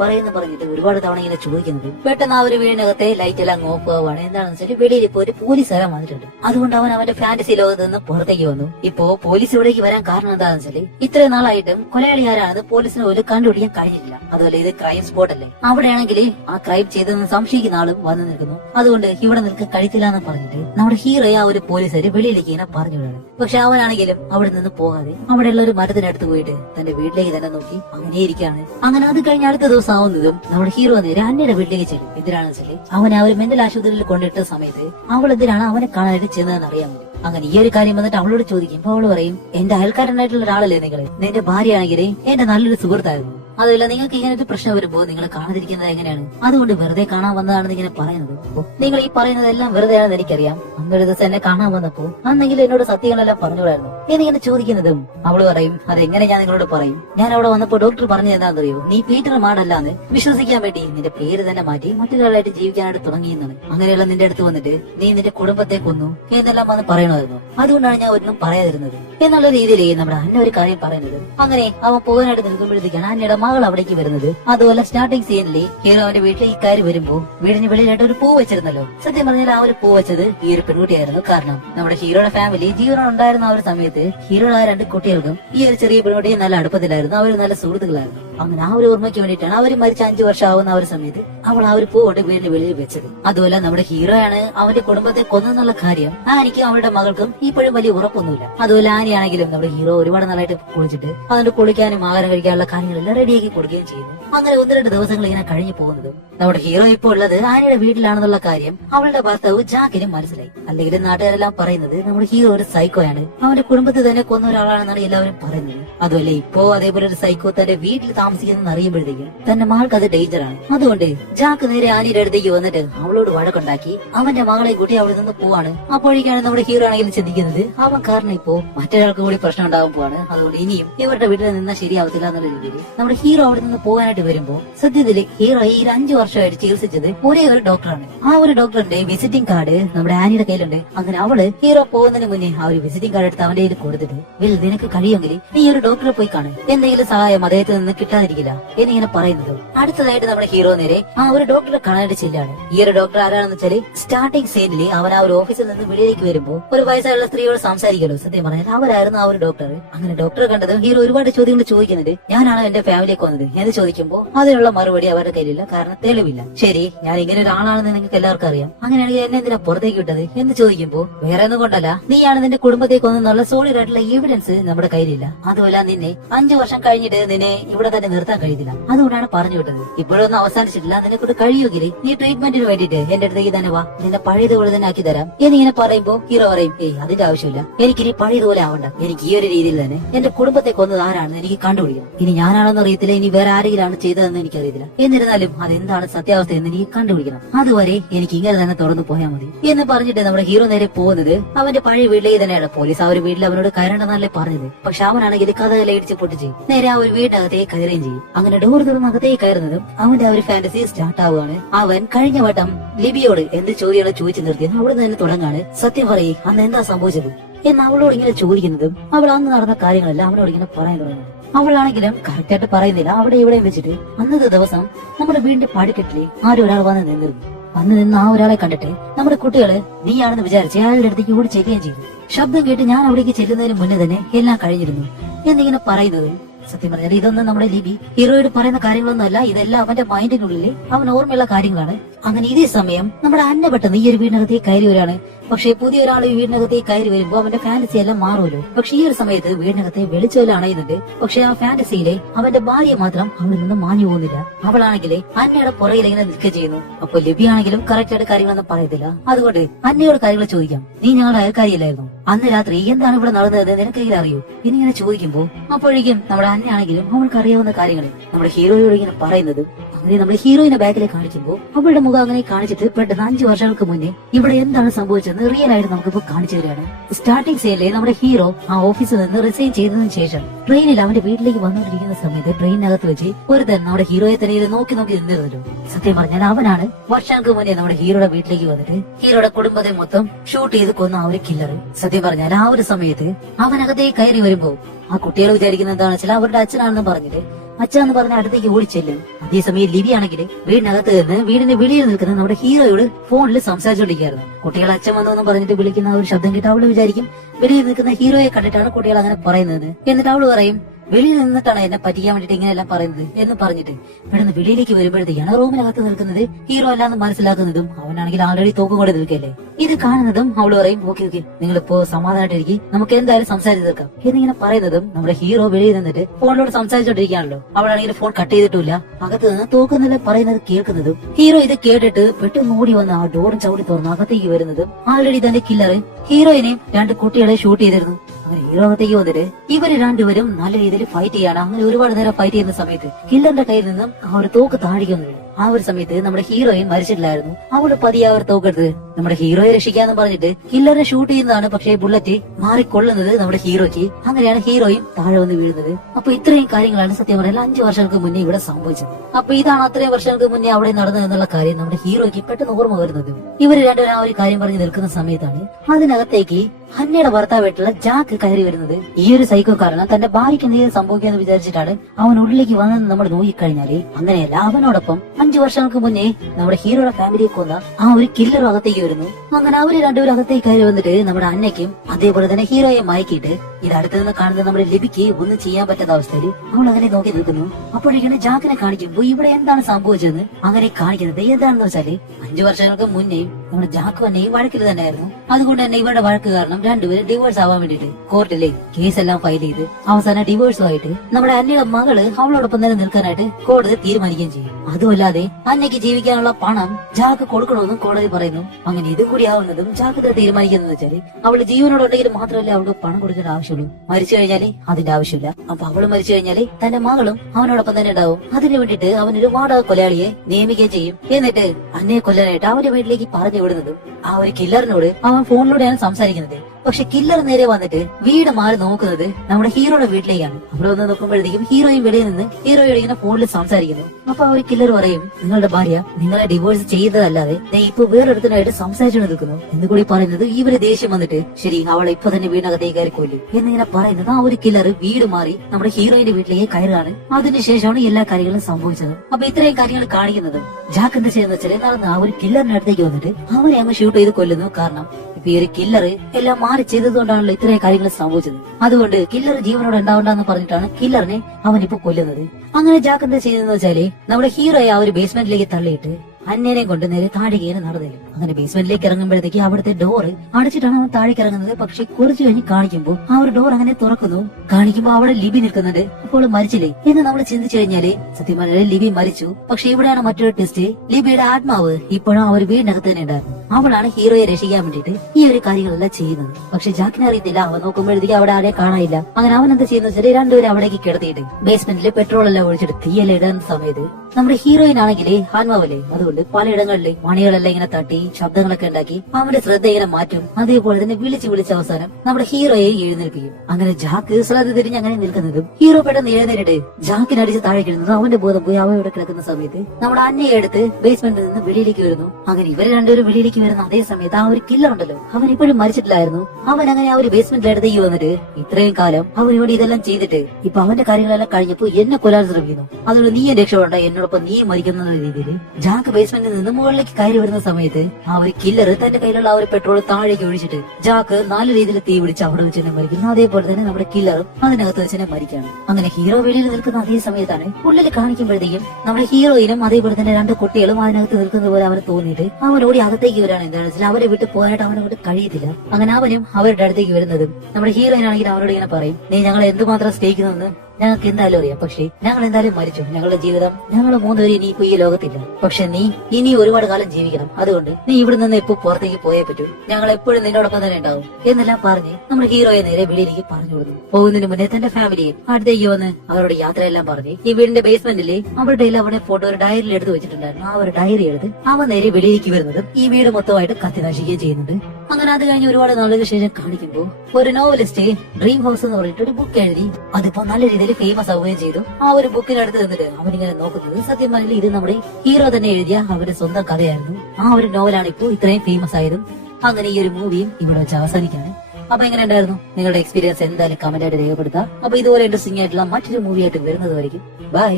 പറയുന്നു പറഞ്ഞിട്ട് ഒരുപാട് തവണ ഇങ്ങനെ ചോദിക്കുന്നത്. പെട്ടെന്ന് ആ ഒരു വീടിനകത്തെ ലൈറ്റ് എല്ലാം ഓഫ് ആവുകയാണ്. എന്താണെന്ന് വെച്ചാൽ വെളിയിൽ ഇപ്പൊ ഒരു പോലീസുകാരൻ വന്നിട്ടുണ്ട്. അതുകൊണ്ട് അവൻ അവന്റെ ഫാന്റസി ലോകത്ത് നിന്ന് പുറത്തേക്ക് വന്നു. ഇപ്പോ പോലീസ് ഇവിടേക്ക് വരാൻ കാരണം എന്താണെന്ന് വെച്ചാൽ ഇത്രയും നാളായിട്ടും കൊലയാളി ആരാണെന്ന് പോലീസിന് പോലും കണ്ടുപിടിക്കാൻ കഴിഞ്ഞിട്ടില്ല. അതുപോലെ ഇത് ക്രൈം സ്പോട്ട് അല്ലേ, അവിടെയാണെങ്കിൽ ആ ക്രൈം ചെയ്തെന്ന് സംശയിക്കുന്ന ആളും വന്നു നിൽക്കുന്നു. അതുകൊണ്ട് ഇവിടെ നിൽക്കാൻ കഴിയില്ല എന്ന് പറഞ്ഞിട്ട് നമ്മുടെ ഹീറോ ആ ഒരു പോലീസുകാര് വെളിയിലേക്ക് ഇങ്ങനെ പറഞ്ഞു വിടുകയാണ്. പക്ഷെ അവനാണെങ്കിലും അവിടെ നിന്ന് പോകാതെ അവിടെയുള്ള ഒരു മരത്തിനടുത്ത് പോയിട്ട് തന്റെ വീട്ടിലേക്ക് തന്നെ നോക്കി അങ്ങനെ ഇരിക്കുകയാണ്. അങ്ങനെ അത് കഴിഞ്ഞ അടുത്ത ദിവസം ആവുന്നതും നമ്മുടെ ഹീറോ നേരെ അന്നയുടെ വീട്ടിലേക്ക് ചെല്ലും. എന്തിനാണെന്ന് വെച്ചാൽ അവനെ ആ ഒരു മെന്റൽ ആശുപത്രിയിൽ കൊണ്ടിട്ട സമയത്ത് അവൾ എന്തിനാണ് അവനെ കാണാനായിട്ട് ചെന്നതെന്ന് അറിയാൻ പറ്റും. അങ്ങനെ ഈ ഒരു കാര്യം വന്നിട്ട് അവളോട് ചോദിക്കുമ്പോൾ അവള് പറയും, എന്റെ അയൽക്കാരനായിട്ടുള്ള ഒരാളല്ലേ നിങ്ങള്, നിന്റെ ഭാര്യയാണെങ്കിലേ എന്റെ നല്ലൊരു സുഹൃത്തായിരുന്നു, അതുമല്ല നിങ്ങൾക്ക് ഇങ്ങനെ ഒരു പ്രശ്നം വരുമ്പോ നിങ്ങൾ കാണാതിരിക്കുന്നത് എങ്ങനെയാണ്, അതുകൊണ്ട് വെറുതെ കാണാൻ വന്നതാണെന്ന് ഇങ്ങനെ പറയുന്നത്. നിങ്ങൾ ഈ പറയുന്നതെല്ലാം വെറുതെയാണെന്ന് എനിക്കറിയാം, അന്നൊരു ദിവസം എന്നെ കാണാൻ വന്നപ്പോ അന്നെങ്കിലും എന്നോട് സത്യങ്ങളെല്ലാം പറഞ്ഞുകൂടായിരുന്നു എന്നിങ്ങനെ ചോദിക്കുന്നതും അവള് പറയും, അതെങ്ങനെ ഞാൻ നിങ്ങളോട് പറയും, ഞാൻ അവിടെ വന്നപ്പോ ഡോക്ടർ പറഞ്ഞത് എന്താണെന്നറിയോ, നീ പീറ്റർ മാഡല്ലാന്ന് വിശ്വസിക്കാൻ വേണ്ടി നിന്റെ പേര് തന്നെ മാറ്റി മറ്റൊരാളായിട്ട് ജീവിക്കാനായിട്ട് തുടങ്ങിയെന്നാണ്. അങ്ങനെയുള്ള നിന്റെ അടുത്ത് വന്നിട്ട് നീ നിന്റെ കുടുംബത്തെ കൊന്നു എന്നെല്ലാം വന്ന് പറയണമായിരുന്നു, അതുകൊണ്ടാണ് ഞാൻ ഒന്നും പറയാതിരുന്നത് എന്നുള്ള രീതിയിൽ നമ്മുടെ അന്ന ഒരു കാര്യം പറയുന്നത്. അങ്ങനെ അവൻ പോകാനായിട്ട് നിൽക്കുമ്പോഴത്തേക്കാണ് അന്നയുടെ മകൾ അവിടേക്ക് വരുന്നത്. അതുപോലെ സ്റ്റാർട്ടിംഗ് സീനില് ഹീറോ അവന്റെ വീട്ടിലേക്ക് കയറി വരുമ്പോ വീടിന് വെളിയിലായിട്ട് ഒരു പൂ വെച്ചിരുന്നല്ലോ. സത്യം പറഞ്ഞാൽ ആ ഒരു പൂ വെച്ചത് ഈ ഒരു പെൺകുട്ടിയായിരുന്നു. കാരണം നമ്മുടെ ഹീറോയുടെ ഫാമിലി ജീവനം ഉണ്ടായിരുന്ന ആ ഒരു സമയത്ത് ഹീറോയുടെ ആ 2 കുട്ടികൾക്കും ഈ ഒരു ചെറിയ പെൺകുട്ടിയും നല്ല അടുപ്പത്തിലായിരുന്നു, അവർ നല്ല സുഹൃത്തുക്കളായിരുന്നു. അങ്ങനെ ആ ഒരു ഓർമ്മയ്ക്ക് വേണ്ടിയിട്ടാണ് അവർ മരിച്ച 5 വർഷം ആവുന്ന ആ ഒരു സമയത്ത് അവൾ ആ ഒരു പൂ കൊണ്ട് വീടിന് വെളിയിൽ വെച്ചത്. അതുപോലെ നമ്മുടെ ഹീറോയാണ് അവന്റെ കുടുംബത്തെ കൊന്നെന്നുള്ള കാര്യം ആനിക്കും അവരുടെ മകൾക്കും ഇപ്പോഴും വലിയ ഉറപ്പൊന്നുമില്ല. അതുപോലെ ആനിയാണെങ്കിലും നമ്മുടെ ഹീറോ ഒരുപാട് നാളായിട്ട് കുളിച്ചിട്ട് അതുകൊണ്ട് കുളിക്കാനും ആഹാരം കഴിക്കാനുള്ള കാര്യങ്ങളെല്ലാം റെഡിയാക്കി കൊടുക്കുകയും ചെയ്യുന്നു. അങ്ങനെ 1-2 ദിവസങ്ങൾ ഇങ്ങനെ കഴിഞ്ഞു പോകുന്നതും നമ്മുടെ ഹീറോ ഇപ്പോ ഉള്ളത് ആനിയുടെ വീട്ടിലാണെന്നുള്ള കാര്യം അവളുടെ ഭർത്താവ് ജാക്കിനും മനസ്സിലായി. അല്ലെങ്കിൽ നാട്ടുകാരെല്ലാം പറയുന്നത് നമ്മുടെ ഹീറോ ഒരു സൈക്കോയാണ്, അവന്റെ കുടുംബത്തിൽ തന്നെ കൊന്ന ഒരാളാണെന്നാണ് എല്ലാവരും പറയുന്നത്. അതുപോലെ ഇപ്പോ അതേപോലെ ഒരു സൈക്കോ തന്റെ വീട്ടിൽ താമസിക്കുന്ന അറിയുമ്പോഴത്തേക്കും തന്റെ മകൾക്ക് അത് ഡേഞ്ചറാണ്. അതുകൊണ്ട് ജാക്ക് നേരെ ആനിയുടെ അടുത്തേക്ക് വന്നിട്ട് അവളോട് വഴക്കുണ്ടാക്കി അവന്റെ മകളെ കൂട്ടി അവിടെ നിന്ന് പോവാണ്. അപ്പോഴേക്കാണ് നമ്മുടെ ഹീറോ ആണെങ്കിലും ചിന്തിക്കുന്നത് അവൻ കാരണം ഇപ്പോ മറ്റൊരാൾക്ക് കൂടി പ്രശ്നം ഉണ്ടാകാൻ പോവാണ്, അതുകൊണ്ട് ഇനിയും ഇവരുടെ വീട്ടിൽ നിന്നാൽ ശരിയാവത്തില്ല എന്നുള്ള രീതിയിൽ നമ്മുടെ ഹീറോ അവിടെ നിന്ന് പോകാനായിട്ട് വരുമ്പോ സത്യത്തില് ഹീറോ ഈ 5 വർഷമായിട്ട് ചികിത്സിച്ചത് ഒരേ ഒരു ഡോക്ടറാണ്. ആ ഒരു ഡോക്ടറിന്റെ വിസിറ്റിംഗ് കാർഡ് നമ്മുടെ ആനിയുടെ കയ്യിലുണ്ട്. അങ്ങനെ അവള് ഹീറോ പോകുന്നതിന് മുന്നേ ആ ഒരു വിസിറ്റിംഗ് കാർഡ് എടുത്ത് അവന്റെ കയ്യിൽ കൊടുത്തിട്ട്, വിൽ നിനക്ക് കഴിയുമെങ്കിൽ നീ ഒരു ഡോക്ടറെ പോയി കാണും, എന്തെങ്കിലും സഹായം അദ്ദേഹത്തിൽ നിന്ന് കിട്ടാതിരിക്കില്ല എന്നിങ്ങനെ പറയുന്നത്. അടുത്തതായിട്ട് നമ്മുടെ ഹീറോ നേരെ ആ ഒരു ഡോക്ടറെ കാണാനായിട്ട് ചെല്ലാണ്. ഈ ഒരു ഡോക്ടർ ആരാണെന്ന് വെച്ചാല് സ്റ്റാർട്ടിംഗ് സീനിൽ അവൻ ആ ഒരു ഓഫീസിൽ നിന്ന് വെളിയിലേക്ക് വരുമ്പോ ഒരു വയസ്സായുള്ള സ്ത്രീയോട് സംസാരിക്കല്ലോ. സത്യം പറഞ്ഞാൽ അവരായിരുന്നു ആ ഒരു ഡോക്ടർ. അങ്ങനെ ഡോക്ടറെ കണ്ടത് ഹീറോ ഒരുപാട് ചോദ്യങ്ങൾ ചോദിക്കുന്നുണ്ട്. ഞാനാണ് എന്റെ ഫാമിലിയൊക്കെ വന്നത് എന്ന് ചോദിക്കുമ്പോ അതിനുള്ള മറുപടി അവരുടെ കയ്യിലില്ല, കാരണം തെളിവില്ല. ശരി, ഞാൻ ഇങ്ങനെ ഒരാളാണെന്ന് നിങ്ങൾക്ക് എല്ലാവർക്കും അറിയാം, അങ്ങനെയാണെങ്കിൽ എന്നെ എന്തിനാ പുറത്തേക്ക് വിട്ടത് എന്ന് ചോദിക്കുമ്പോ വേറെ ഒന്നും കൊണ്ടല്ല, നീയാണ് നിന്റെ കുടുംബത്തെ കൊന്നുള്ള സോളിഡ് ആയിട്ടുള്ള എവിഡൻസ് നമ്മുടെ കയ്യിലില്ല, അതുമല്ല നിന്നെ 5 വർഷം കഴിഞ്ഞിട്ട് നിന്നെ ഇവിടെ തന്നെ നിർത്താൻ കഴിയില്ല, അതുകൊണ്ടാണ് പറഞ്ഞു വിട്ടത്. ഇപ്പോഴൊന്നും അവസാനിച്ചിട്ടില്ല, നിന്നെ കൊണ്ട് കഴിയുമെങ്കിൽ നീ ട്രീറ്റ്മെന്റിന് വേണ്ടിയിട്ട് എന്റെ അടുത്തേക്ക് തന്നെ വാ, നിന്നെ പഴയതുപോലെ തന്നെ ആക്കി തരാം എന്നിങ്ങനെ പറയുമ്പോ ഹീറോ പറയും, ഏയ് അതിന്റെ ആവശ്യമില്ല, എനിക്കിനി പഴയതുപോലെ ആവണ്ട, എനിക്ക് ഈ ഒരു രീതിയിൽ തന്നെ എന്റെ കുടുംബത്തെ കൊന്നത് ആരാണെന്ന് എനിക്ക് കണ്ടുപിടിക്കണം. ഇനി ഞാനാണെന്ന് അറിയത്തില്ല, ഇനി വേറെ ആരെങ്കിലാണ് ചെയ്തതെന്ന് എനിക്കറിയത്തില്ല, എന്നിരുന്നാലും അതെന്താണ് സത്യാവസ്ഥ എന്ന് എനിക്ക് കണ്ടുപിടിക്കണം, അതുവരെ എനിക്ക് ഇങ്ങനെ തന്നെ തുറന്നു പോയാൽ മതി എന്ന് പറഞ്ഞിട്ട് നമ്മുടെ ഹീറോ നേരെ പോകുന്നത് അവന്റെ പഴയ വീട്ടിലേക്ക് തന്നെയാണ്. പോലീസ് ആ ഒരു വീട്ടിൽ അവനോട് കയറേണ്ടെന്നല്ലേ പറഞ്ഞത്, പക്ഷെ അവനാണെങ്കിൽ കഥകളെ ഇടിച്ച് പൊട്ടിച്ച് നേരെ ആ ഒരു വീട്ടിനകത്തേക്ക് കയറുകയും ചെയ്യും. അങ്ങനെ ഡോർ തുറന്ന് അകത്തേക്ക് കയറുന്നതും അവന്റെ ആ ഒരു ഫാന്റസി സ്റ്റാർട്ട് ആവുകയാണ്. അവൻ കഴിഞ്ഞ വട്ടം ലിബിയോട് എന്ത് ചോദ്യമാണ് ചോദിച്ചു നിർത്തിയത് അവിടെ നിന്ന് തുടങ്ങാണ്. സത്യം പറയേ, അന്ന് എന്താ സംഭവിച്ചത് എന്ന് അവളോട് ഇങ്ങനെ ചോദിക്കുന്നതും അവൾ അന്ന് നടന്ന കാര്യങ്ങളെല്ലാം അവനോട് ഇങ്ങനെ പറയാൻ തുടങ്ങുന്നത്. അവളാണെങ്കിലും കറക്റ്റായിട്ട് പറയുന്നില്ല. അവിടെ ഇവിടെയും വെച്ചിട്ട് അന്നത്തെ ദിവസം നമ്മുടെ വീടിന്റെ പടിക്കെട്ടില് ആരും ഒരാൾ വന്ന് നിന്നിരുന്നു. വന്ന് നിന്ന് ആ ഒരാളെ കണ്ടിട്ട് നമ്മുടെ കുട്ടികള് നീയാണെന്ന് വിചാരിച്ച് അയാളുടെ അടുത്തേക്ക് ഓടി ചെല്ലുകയും ചെയ്തു. ശബ്ദം കേട്ട് ഞാൻ അവിടേക്ക് ചെല്ലുന്നതിന് മുന്നേ തന്നെ എല്ലാം കഴിഞ്ഞിരുന്നു എന്നിങ്ങനെ പറയുന്നത്. സത്യം പറഞ്ഞാൽ ഇതൊന്നും നമ്മുടെ ലിബി ഹീറോയോട് പറയുന്ന കാര്യങ്ങളൊന്നും അല്ല, ഇതെല്ലാം അവന്റെ മൈൻഡിനുള്ളിൽ അവൻ ഓർമ്മയുള്ള കാര്യങ്ങളാണ്. അങ്ങനെ ഇതേ സമയം നമ്മുടെ അന്ന പെട്ടെന്ന് ഈ ഒരു വീടിനകത്തേക്ക് കയറി വരാണ്. പക്ഷെ പുതിയ ഒരാൾ ഈ വീടിനകത്തേക്ക് കയറി വരുമ്പോ അവന്റെ ഫാന്റസി എല്ലാം മാറുമല്ലോ. പക്ഷെ ഈ ഒരു സമയത്ത് വീടിനകത്തെ വെളിച്ചെല്ലാം അണയുന്നുണ്ട്. പക്ഷെ ആ ഫാന്റസിയിലെ അവന്റെ ഭാര്യ മാത്രം അവിടെ നിന്ന് മാഞ്ഞു പോകുന്നില്ല. അവളാണെങ്കിലേ അന്നയുടെ പുറകിൽ ഇങ്ങനെ നിൽക്കുക ചെയ്യുന്നു. അപ്പൊ ലിബി ആണെങ്കിലും കറക്റ്റ് ആയിട്ട് കാര്യങ്ങളൊന്നും പറയത്തില്ല. അതുകൊണ്ട് അന്നയോട് കാര്യങ്ങൾ ചോദിക്കാം, നീ ഞങ്ങളുടെ അയൽക്കാരിയല്ലായിരുന്നു, അന്ന് രാത്രി എന്താണ് ഇവിടെ നടന്നത് നിനക്കെങ്കിലും അറിയൂ എന്നിങ്ങനെ ചോദിക്കുമ്പോ അപ്പോഴേക്കും നമ്മുടെ അന്നയാണെങ്കിലും അവൾക്ക് അറിയാവുന്ന കാര്യങ്ങൾ നമ്മുടെ ഹീറോയോട് ഇങ്ങനെ പറയുന്നത്. അങ്ങനെ നമ്മുടെ ഹീറോയിനെ ബാക്കിലെ കാണിക്കുമ്പോൾ അവളുടെ മുഖം അങ്ങനെ കാണിച്ചിട്ട് പെട്ടെന്ന് 5 വർഷങ്ങൾക്ക് മുന്നേ ഇവിടെ എന്താണ് സംഭവിച്ചതെന്ന് റിയൽ ആയിട്ട് നമുക്കിപ്പോ കാണിച്ചു തരികയാണ്. സ്റ്റാർട്ടിംഗ് സീനിലെ നമ്മുടെ ഹീറോ ആ ഓഫീസിൽ നിന്ന് റിസൈൻ ചെയ്തതിനു ശേഷം ട്രെയിനിൽ അവന്റെ വീട്ടിലേക്ക് വന്നുകൊണ്ടിരിക്കുന്ന സമയത്ത് ട്രെയിനകത്ത് വെച്ച് ഒരുത്തൻ നമ്മുടെ ഹീറോയെ തന്നെ നോക്കി നിന്നിരുന്നല്ലോ. സത്യം പറഞ്ഞാൽ അവനാണ് വർഷങ്ങൾക്ക് മുന്നേ നമ്മുടെ ഹീറോയുടെ വീട്ടിലേക്ക് വന്നിട്ട് ഹീറോയുടെ കുടുംബത്തെ മൊത്തം ഷൂട്ട് ചെയ്ത് കൊന്ന ആ ഒരു കില്ലർ. സത്യം പറഞ്ഞാൽ ആ ഒരു സമയത്ത് അവനകത്തേക്ക് കയറി വരുമ്പോ ആ കുട്ടികൾ വിചാരിക്കുന്നത് എന്താണെന്ന് വെച്ചാൽ അവരുടെ അച്ഛനാണെന്ന് പറഞ്ഞിട്ട് അച്ഛനെന്ന് പറഞ്ഞ അടുത്തേക്ക് ഓടിച്ചെല്ലും. അതേസമയം ലിബി ആണെങ്കിൽ വീടിനകത്ത് നിന്ന് വീടിന്റെ വെളിയിൽ നിൽക്കുന്ന നമ്മുടെ ഹീറോയോട് ഫോണിൽ സംസാരിച്ചുകൊണ്ടിരിക്കുകയായിരുന്നു. കുട്ടികൾ അച്ഛൻ വന്നു പറഞ്ഞിട്ട് വിളിക്കുന്ന ഒരു ശബ്ദം കേട്ട് അവള് വിചാരിക്കും വെളിയിൽ നിൽക്കുന്ന ഹീറോയെ കണ്ടിട്ടാണ് കുട്ടികൾ അങ്ങനെ പറയുന്നത്. എന്നിട്ട് അവള് പറയും വെളിയിൽ നിന്നിട്ടാണ് എന്നെ പറ്റിക്കാൻ വേണ്ടിട്ട് ഇങ്ങനെയെല്ലാം പറയുന്നത് എന്ന് പറഞ്ഞിട്ട് പെട്ടെന്ന് വെളിയിലേക്ക് വരുമ്പോഴത്തേക്കാണ് റൂമിനകത്ത് നിൽക്കുന്നത് ഹീറോ അല്ലാന്ന് മനസ്സിലാക്കുന്നതും അവനാണെങ്കിൽ ആൾറെഡി തോക്കും കൂടെ നിൽക്കല്ലേ. ഇത് കാണുന്നതും അവള് പറയും ഓക്കെ നിങ്ങളിപ്പോ സമാധാനമായിട്ടിരിക്കും, നമുക്ക് എന്തായാലും സംസാരിച്ച് തീർക്കാം എന്നിങ്ങനെ പറയുന്നതും നമ്മുടെ ഹീറോ വെളിയിൽ നിന്നിട്ട് ഫോണിലോട് സംസാരിച്ചോണ്ടിരിക്കുകയാണല്ലോ. അവളാണെങ്കിൽ ഫോൺ കട്ട് ചെയ്തിട്ടില്ല. അകത്ത് നിന്ന് തോക്കുന്നില്ല പറയുന്നത് കേൾക്കുന്നതും ഹീറോ ഇത് കേട്ടിട്ട് പെട്ടെന്ന് ഓടി വന്ന് ആ ഡോർ ചവിടി തുറന്ന് അകത്തേക്ക് വരുന്നതും ആൾറെഡി തന്റെ കില്ലർ ഹീറോയിനെയും 2 കുട്ടികളെ ഷൂട്ട് ചെയ്തിരുന്നു. അങ്ങനെ ഹീറോ അകത്തേക്ക് വന്നിട്ട് ഇവര് രണ്ടുപേരും നല്ല രീതിയിൽ ഫൈറ്റ് ചെയ്യാണ്. അങ്ങനെ ഒരുപാട് നേരം ഫൈറ്റ് ചെയ്യുന്ന സമയത്ത് കില്ലറിന്റെ കയ്യിൽ നിന്നും ആ ഒരു തോക്ക് താഴേക്കൊന്നു. ആ ഒരു സമയത്ത് നമ്മുടെ ഹീറോയും മരിച്ചിട്ടില്ലായിരുന്നു. അവള് പതിയെ അവർ തോക്കെടുത്ത് നമ്മുടെ ഹീറോയെ രക്ഷിക്കാന്ന് പറഞ്ഞിട്ട് കില്ലറിനെ ഷൂട്ട് ചെയ്യുന്നതാണ്. പക്ഷേ ബുള്ളറ്റ് മാറിക്കൊള്ളുന്നത് നമ്മുടെ ഹീറോയ്ക്ക്. അങ്ങനെയാണ് ഹീറോയും താഴെ വന്ന് വീഴുന്നത്. അപ്പൊ ഇത്രയും കാര്യങ്ങളാണ് സത്യം പറഞ്ഞാൽ 5 വർഷങ്ങൾക്ക് മുന്നേ ഇവിടെ സംഭവിച്ചത്. അപ്പൊ ഇതാണ് അത്രയും വർഷങ്ങൾക്ക് മുന്നേ അവിടെ നടന്നത് എന്നുള്ള കാര്യം നമ്മുടെ ഹീറോയ്ക്ക് പെട്ടെന്ന് ഓർമ്മ വരുന്നത്. ഇവര് രണ്ടുപേരും ആ ഒരു കാര്യം പറഞ്ഞ് നിൽക്കുന്ന സമയത്താണ് അതിനകത്തേക്ക് ഹന്നയുടെ ഭർത്താവായിട്ടുള്ള ജാക്ക് കയറി വരുന്നത്. ഈ ഒരു സൈക്കോ കാരണം തന്റെ ഭാര്യയ്ക്ക് എന്തെങ്കിലും സംഭവിക്കാന്ന് വിചാരിച്ചിട്ടാണ് അവൻ ഉള്ളിലേക്ക് വന്നെന്ന് നമ്മൾ നോക്കിക്കഴിഞ്ഞാല് അങ്ങനെയല്ല. അവനോടൊപ്പം 5 വർഷങ്ങൾക്ക് മുന്നേ നമ്മുടെ ഹീറോയുടെ ഫാമിലിയെ കൊന്ന ആ ഒരു കില്ലറും അകത്തേക്ക് വരുന്നു. അങ്ങനെ അവര് രണ്ടുപേരും അകത്തേക്ക് കയറി വന്നിട്ട് നമ്മുടെ അന്നയ്ക്കും അതേപോലെ തന്നെ ഹീറോയെ മയക്കിയിട്ട് ഇത് അടുത്ത് നിന്ന് കാണുന്നത് നമ്മുടെ ലിബിക്ക് ഒന്നും ചെയ്യാൻ പറ്റാത്ത അവസ്ഥയിൽ അവൾ അങ്ങനെ നോക്കി നിൽക്കുന്നു. അപ്പോഴേക്കാണ് ജാക്കിനെ കാണിക്കുമ്പോ ഇവിടെ എന്താണ് സംഭവിച്ചതെന്ന് അങ്ങനെ കാണിക്കുന്നത്. എന്താണെന്ന് വെച്ചാല് 5 വർഷങ്ങൾക്ക് മുന്നേ നമ്മുടെ ജാക്ക് തന്നെയും വഴക്കിൽ തന്നെയായിരുന്നു. അതുകൊണ്ട് തന്നെ ഇവരുടെ വഴക്ക് കാരണം രണ്ടുപേരും ഡിവോഴ്സ് ആവാൻ വേണ്ടിട്ട് കോർട്ടിലെ കേസെല്ലാം ഫയൽ ചെയ്ത് അവസാനം ഡിവോഴ്സുമായിട്ട് നമ്മുടെ അന്നയുടെ മകള് അവളോടൊപ്പം തന്നെ നിൽക്കാനായിട്ട് കോടതി തീരുമാനിക്കുകയും ചെയ്യും. അതുമല്ലാതെ അന്നയ്ക്ക് ജീവിക്കാനുള്ള പണം ജാക്ക് കൊടുക്കണമെന്നും കോടതി പറയുന്നു. അങ്ങനെ ഇതും കൂടി ആവുന്നതും ജാക്ക് തീരുമാനിക്കുന്നത് വെച്ചാല് അവള് ജീവനോടുണ്ടെങ്കിൽ മാത്രമല്ലേ അവൾക്ക് പണം കൊടുക്കേണ്ട ആവശ്യമുള്ളൂ. മരിച്ചു കഴിഞ്ഞാല് അതിന്റെ ആവശ്യമില്ല. അപ്പൊ അവള് മരിച്ചു കഴിഞ്ഞാല് തന്റെ മകളും അവനോടൊപ്പം തന്നെ ഉണ്ടാവും. അതിനു വേണ്ടിട്ട് അവനൊരു വാടക കൊലയാളിയെ നിയമിക്കുകയും ചെയ്യും. എന്നിട്ട് അന്നയെ കൊല്ലാനായിട്ട് അവന്റെ വീട്ടിലേക്ക് പറഞ്ഞു വിടുന്നതും ആ ഒരു കില്ലറിനോട് അവൻ ഫോണിലൂടെയാണ് സംസാരിക്കുന്നത്. പക്ഷെ കില്ലർ നേരെ വന്നിട്ട് വീട് മാറി നോക്കുന്നത് നമ്മുടെ ഹീറോയുടെ വീട്ടിലേക്കാണ്. അവിടെ വന്ന് നോക്കുമ്പോഴത്തേക്കും ഹീറോയും വെളിയിൽ നിന്ന് ഹീറോയോട് ഇങ്ങനെ ഫോണിൽ സംസാരിക്കുന്നു. അപ്പൊ ആ ഒരു കില്ലർ പറയും നിങ്ങളുടെ ഭാര്യ നിങ്ങളെ ഡിവോഴ്സ് ചെയ്തതല്ലാതെ ഇപ്പൊ വേറൊരുത്തനായിട്ട് സംസാരിച്ചു നിൽക്കുന്നു എന്ന് കൂടി പറയുന്നത് ഇവര് ദേഷ്യം വന്നിട്ട് ശരി അവളെ ഇപ്പൊ തന്നെ വീടിനകത്തേക്ക് കയറി കൊല്ലും എന്നിങ്ങനെ പറയുന്നത്. ആ ഒരു കില്ലർ വീട് മാറി നമ്മുടെ ഹീറോയിന്റെ വീട്ടിലേക്ക് കയറുകയാണ്. അതിനുശേഷമാണ് എല്ലാ കാര്യങ്ങളും സംഭവിച്ചത്. അപ്പൊ ഇത്രയും കാര്യങ്ങൾ കാണിക്കുന്നത് ജാക്ക് എന്താ ചെയ്യുന്ന വെച്ചാൽ നടന്ന് ആ ഒരു കില്ലറിന്റെ അടുത്തേക്ക് വന്നിട്ട് അവനെ അങ്ങ് ഷൂട്ട് ചെയ്ത് കൊല്ലുന്നു. കാരണം ഇപ്പൊ ഈ ഒരു കില്ലർ എല്ലാം മാറി ചെയ്തതുകൊണ്ടാണല്ലോ ഇത്രയും കാര്യങ്ങൾ സംഭവിച്ചത്. അതുകൊണ്ട് കില്ലർ ജീവനോട് ഉണ്ടാവണ്ടെന്ന് പറഞ്ഞിട്ടാണ് കില്ലറിനെ അവനിപ്പോ കൊല്ലുന്നത്. അങ്ങനെ ജാക്ക് എന്താ ചെയ്യുന്നത് വെച്ചാല് നമ്മുടെ ഹീറോയെ ആ ഒരു ബേസ്മെന്റിലേക്ക് തള്ളിയിട്ട് അന്നേനെ കൊണ്ട് നേരെ താഴേക്ക് ഇങ്ങനെ നടന്നില്ല. അങ്ങനെ ബേസ്മെന്റിലേക്ക് ഇറങ്ങുമ്പോഴത്തേക്ക് അവിടുത്തെ ഡോറ് അടച്ചിട്ടാണ് അവൻ താഴേക്ക് ഇറങ്ങുന്നത്. പക്ഷെ കുറച്ചു കഴിഞ്ഞ് കാണിക്കുമ്പോൾ ആ ഒരു ഡോർ അങ്ങനെ തുറക്കുന്നു. കാണിക്കുമ്പോൾ അവിടെ ലിബി നിൽക്കുന്നുണ്ട്. അപ്പോൾ മരിച്ചില്ലേ എന്ന് നമ്മൾ ചിന്തിച്ചു കഴിഞ്ഞാല് സത്യം പറഞ്ഞാൽ ലിബി മരിച്ചു. പക്ഷെ ഇവിടെയാണ് മറ്റൊരു ടെസ്റ്റ്. ലിബിയുടെ ആത്മാവ് ഇപ്പോഴും ആ ഒരു വീടിനകത്ത് തന്നെ ഉണ്ടായിരുന്നു. അവളാണ് ഹീറോയെ രക്ഷിക്കാൻ വേണ്ടിട്ട് ഈ ഒരു കാര്യങ്ങളെല്ലാം ചെയ്യുന്നത്. പക്ഷെ ജാക്കിനെ അറിയത്തില്ല. അവൻ നോക്കുമ്പോഴത്തേക്ക് അവിടെ ആരെ കാണാനില്ല. അങ്ങനെ അവൻ എന്താ ചെയ്യുന്ന വെച്ചാൽ രണ്ടുപേരും അവിടേക്ക് കിടത്തിയിട്ട് ബേസ്മെന്റിൽ പെട്രോൾ എല്ലാം ഒഴിച്ചിട്ട് തീയെല്ലാം ഇടുന്ന സമയത്ത് നമ്മുടെ ഹീറോയിൻ ആണെങ്കിലേ ആത്മാവല്ലേ, അതുകൊണ്ട് പലയിടങ്ങളിലെ മണികളെല്ലാം ഇങ്ങനെ തട്ടി ശബ്ദങ്ങളൊക്കെ ഉണ്ടാക്കി അവന്റെ ശ്രദ്ധ ഇങ്ങനെ മാറ്റും. അതേപോലെ തന്നെ വിളിച്ച് അവസാനം നമ്മുടെ ഹീറോയെ എഴുന്നേൽപ്പിക്കും. അങ്ങനെ ജാക്ക് ശ്രദ്ധ തിരിഞ്ഞ് അങ്ങനെ നിൽക്കുന്നതും ഹീറോ പെട്ടെന്ന് എഴുന്നേറ്റ് ജാക്കിനടിച്ച് താഴെ കിടന്നതും അവന്റെ ബോധം പോയി അവ ഇവിടെ കിടക്കുന്ന സമയത്ത് നമ്മുടെ അന്നയെ എടുത്ത് ബേസ്മെന്റിൽ നിന്ന് വെളിയിലേക്ക് വരുന്നു. അങ്ങനെ ഇവര് രണ്ടുപേരും വെളിയിലേക്ക് വരുന്ന അതേ സമയത്ത് ആ ഒരു കില്ലർ ഉണ്ടല്ലോ അവൻ ഇപ്പോഴും മരിച്ചിട്ടില്ലായിരുന്നു. അവൻ അങ്ങനെ ആ ഒരു ബേസ്മെന്റിൽ അടുത്തേക്ക് വന്നിട്ട് ഇത്രയും കാലം അവൻ ഇവിടെ ഇതെല്ലാം ചെയ്തിട്ട് ഇപ്പൊ അവന്റെ കാര്യങ്ങളെല്ലാം കഴിഞ്ഞപ്പോ എന്നെ കൊല്ലാൻ ശ്രമിക്കുന്നു. അതുകൊണ്ട് നീ രക്ഷപ്പെടണ്ട, എന്നോടൊപ്പം നീ മരിക്കുന്ന രീതിയിൽ ജാക്ക് ബേസ്മെന്റിൽ നിന്ന് മുകളിലേക്ക് കയറി വരുന്ന സമയത്ത് ആ ഒരു കില്ലർ തന്റെ കയ്യിലുള്ള ആ ഒരു പെട്രോൾ താഴേക്ക് ഒഴിച്ചിട്ട് ജാക്ക് നല്ല രീതിയിൽ തീ പിടിച്ച് അവിടെ വെച്ച് തന്നെ മരിക്കുന്നു. അതേപോലെ തന്നെ നമ്മുടെ കില്ലറും അതിനകത്ത് വെച്ച് തന്നെ മരിക്കുകയാണ്. അങ്ങനെ ഹീറോ വെളിയിൽ നിൽക്കുന്ന അതേ സമയത്താണ് ഉള്ളിൽ കാണിക്കുമ്പോഴത്തേക്കും നമ്മുടെ ഹീറോയിനും അതേപോലെ തന്നെ രണ്ട് കുട്ടികളും അതിനകത്ത് നിൽക്കുന്ന പോലെ അവന് തോന്നിയിട്ട് അവൻ ഓടി അകത്തേക്ക് വരാണ്. എന്താണെന്ന് വെച്ചാൽ അവരെ വിട്ട് പോകാനായിട്ട് അവനെ കൊണ്ട് കഴിയത്തില്ല. അങ്ങനെ അവനും അവരുടെ അടുത്തേക്ക് വരുന്നതും നമ്മുടെ ഹീറോയിനാണെങ്കിൽ അവരോട് ഇങ്ങനെ പറയും, നീ ഞങ്ങളെ എന്തുമാത്രം സ്നേഹിക്കുന്നെന്ന് ഞങ്ങൾക്ക് എന്തായാലും അറിയാം. പക്ഷേ ഞങ്ങൾ എന്തായാലും മരിച്ചു. ഞങ്ങളുടെ ജീവിതം ഞങ്ങൾ മൂന്നുപേരും ഇനിയിപ്പോ ഈ ലോകത്തില്ല. പക്ഷെ നീ ഇനി ഒരുപാട് കാലം ജീവിക്കണം. അതുകൊണ്ട് നീ ഇവിടെ നിന്ന് എപ്പോ പുറത്തേക്ക് പോയേ പറ്റൂ. ഞങ്ങൾ എപ്പോഴും നിന്നോടൊപ്പം തന്നെ ഉണ്ടാവും എന്നെല്ലാം പറഞ്ഞ് നമ്മുടെ ഹീറോയെ നേരെ വെളിയിലേക്ക് പറഞ്ഞു കൊടുത്തു. പോകുന്നതിന് മുന്നേ തന്റെ ഫാമിലിയെ അടുത്തേക്ക് വന്ന് അവരോട് യാത്രയെല്ലാം പറഞ്ഞ് ഈ വീടിന്റെ ബേസ്മെന്റില് അവരുടെ അവനെ ഫോട്ടോ ഒരു ഡയറിയിൽ എടുത്ത് വെച്ചിട്ടുണ്ടായിരുന്നു. ആ ഒരു ഡയറി എടുത്ത് അവൻ നേരെ വെളിയിലേക്ക് വരുന്നതും ഈ വീട് മൊത്തമായിട്ട് കത്തി നശിക്കുകയും ചെയ്യുന്നുണ്ട്. അങ്ങനെ അത് കഴിഞ്ഞ് ഒരുപാട് നാളുകൾക്ക് ശേഷം കാണിക്കുമ്പോൾ ഒരു നോവലിസ്റ്റ് ഡ്രീം ഹൗസ് എന്ന് പറഞ്ഞിട്ട് ഒരു ബുക്ക് എഴുതി. അതിപ്പോ നല്ല രീതിയിൽ ഫേമസ് ആവുകയും ചെയ്തു. ആ ഒരു ബുക്കിനടുത്ത് നിന്നിട്ട് അവനിങ്ങനെ നോക്കുന്നത് സത്യം പറഞ്ഞാൽ ഇത് നമ്മുടെ ഹീറോ തന്നെ എഴുതിയ അവരുടെ സ്വന്തം കഥയായിരുന്നു. ആ ഒരു നോവലാണ് ഇപ്പോൾ ഇത്രയും ഫേമസ് ആയതും. അങ്ങനെ ഈ ഒരു മൂവിയും ഇവിടെ വെച്ച് അവസാനിക്കാണ്. അപ്പൊ എങ്ങനെ ഉണ്ടായിരുന്നു നിങ്ങളുടെ എക്സ്പീരിയൻസ്? എന്തായാലും കമന്റ് ആയിട്ട് രേഖപ്പെടുത്താം. അപ്പൊ ഇതുപോലെ ഇൻട്രസ്റ്റിംഗ് ആയിട്ടുള്ള മറ്റൊരു മൂവി ആയിട്ട് വരുന്നതായിരിക്കും. ബൈ.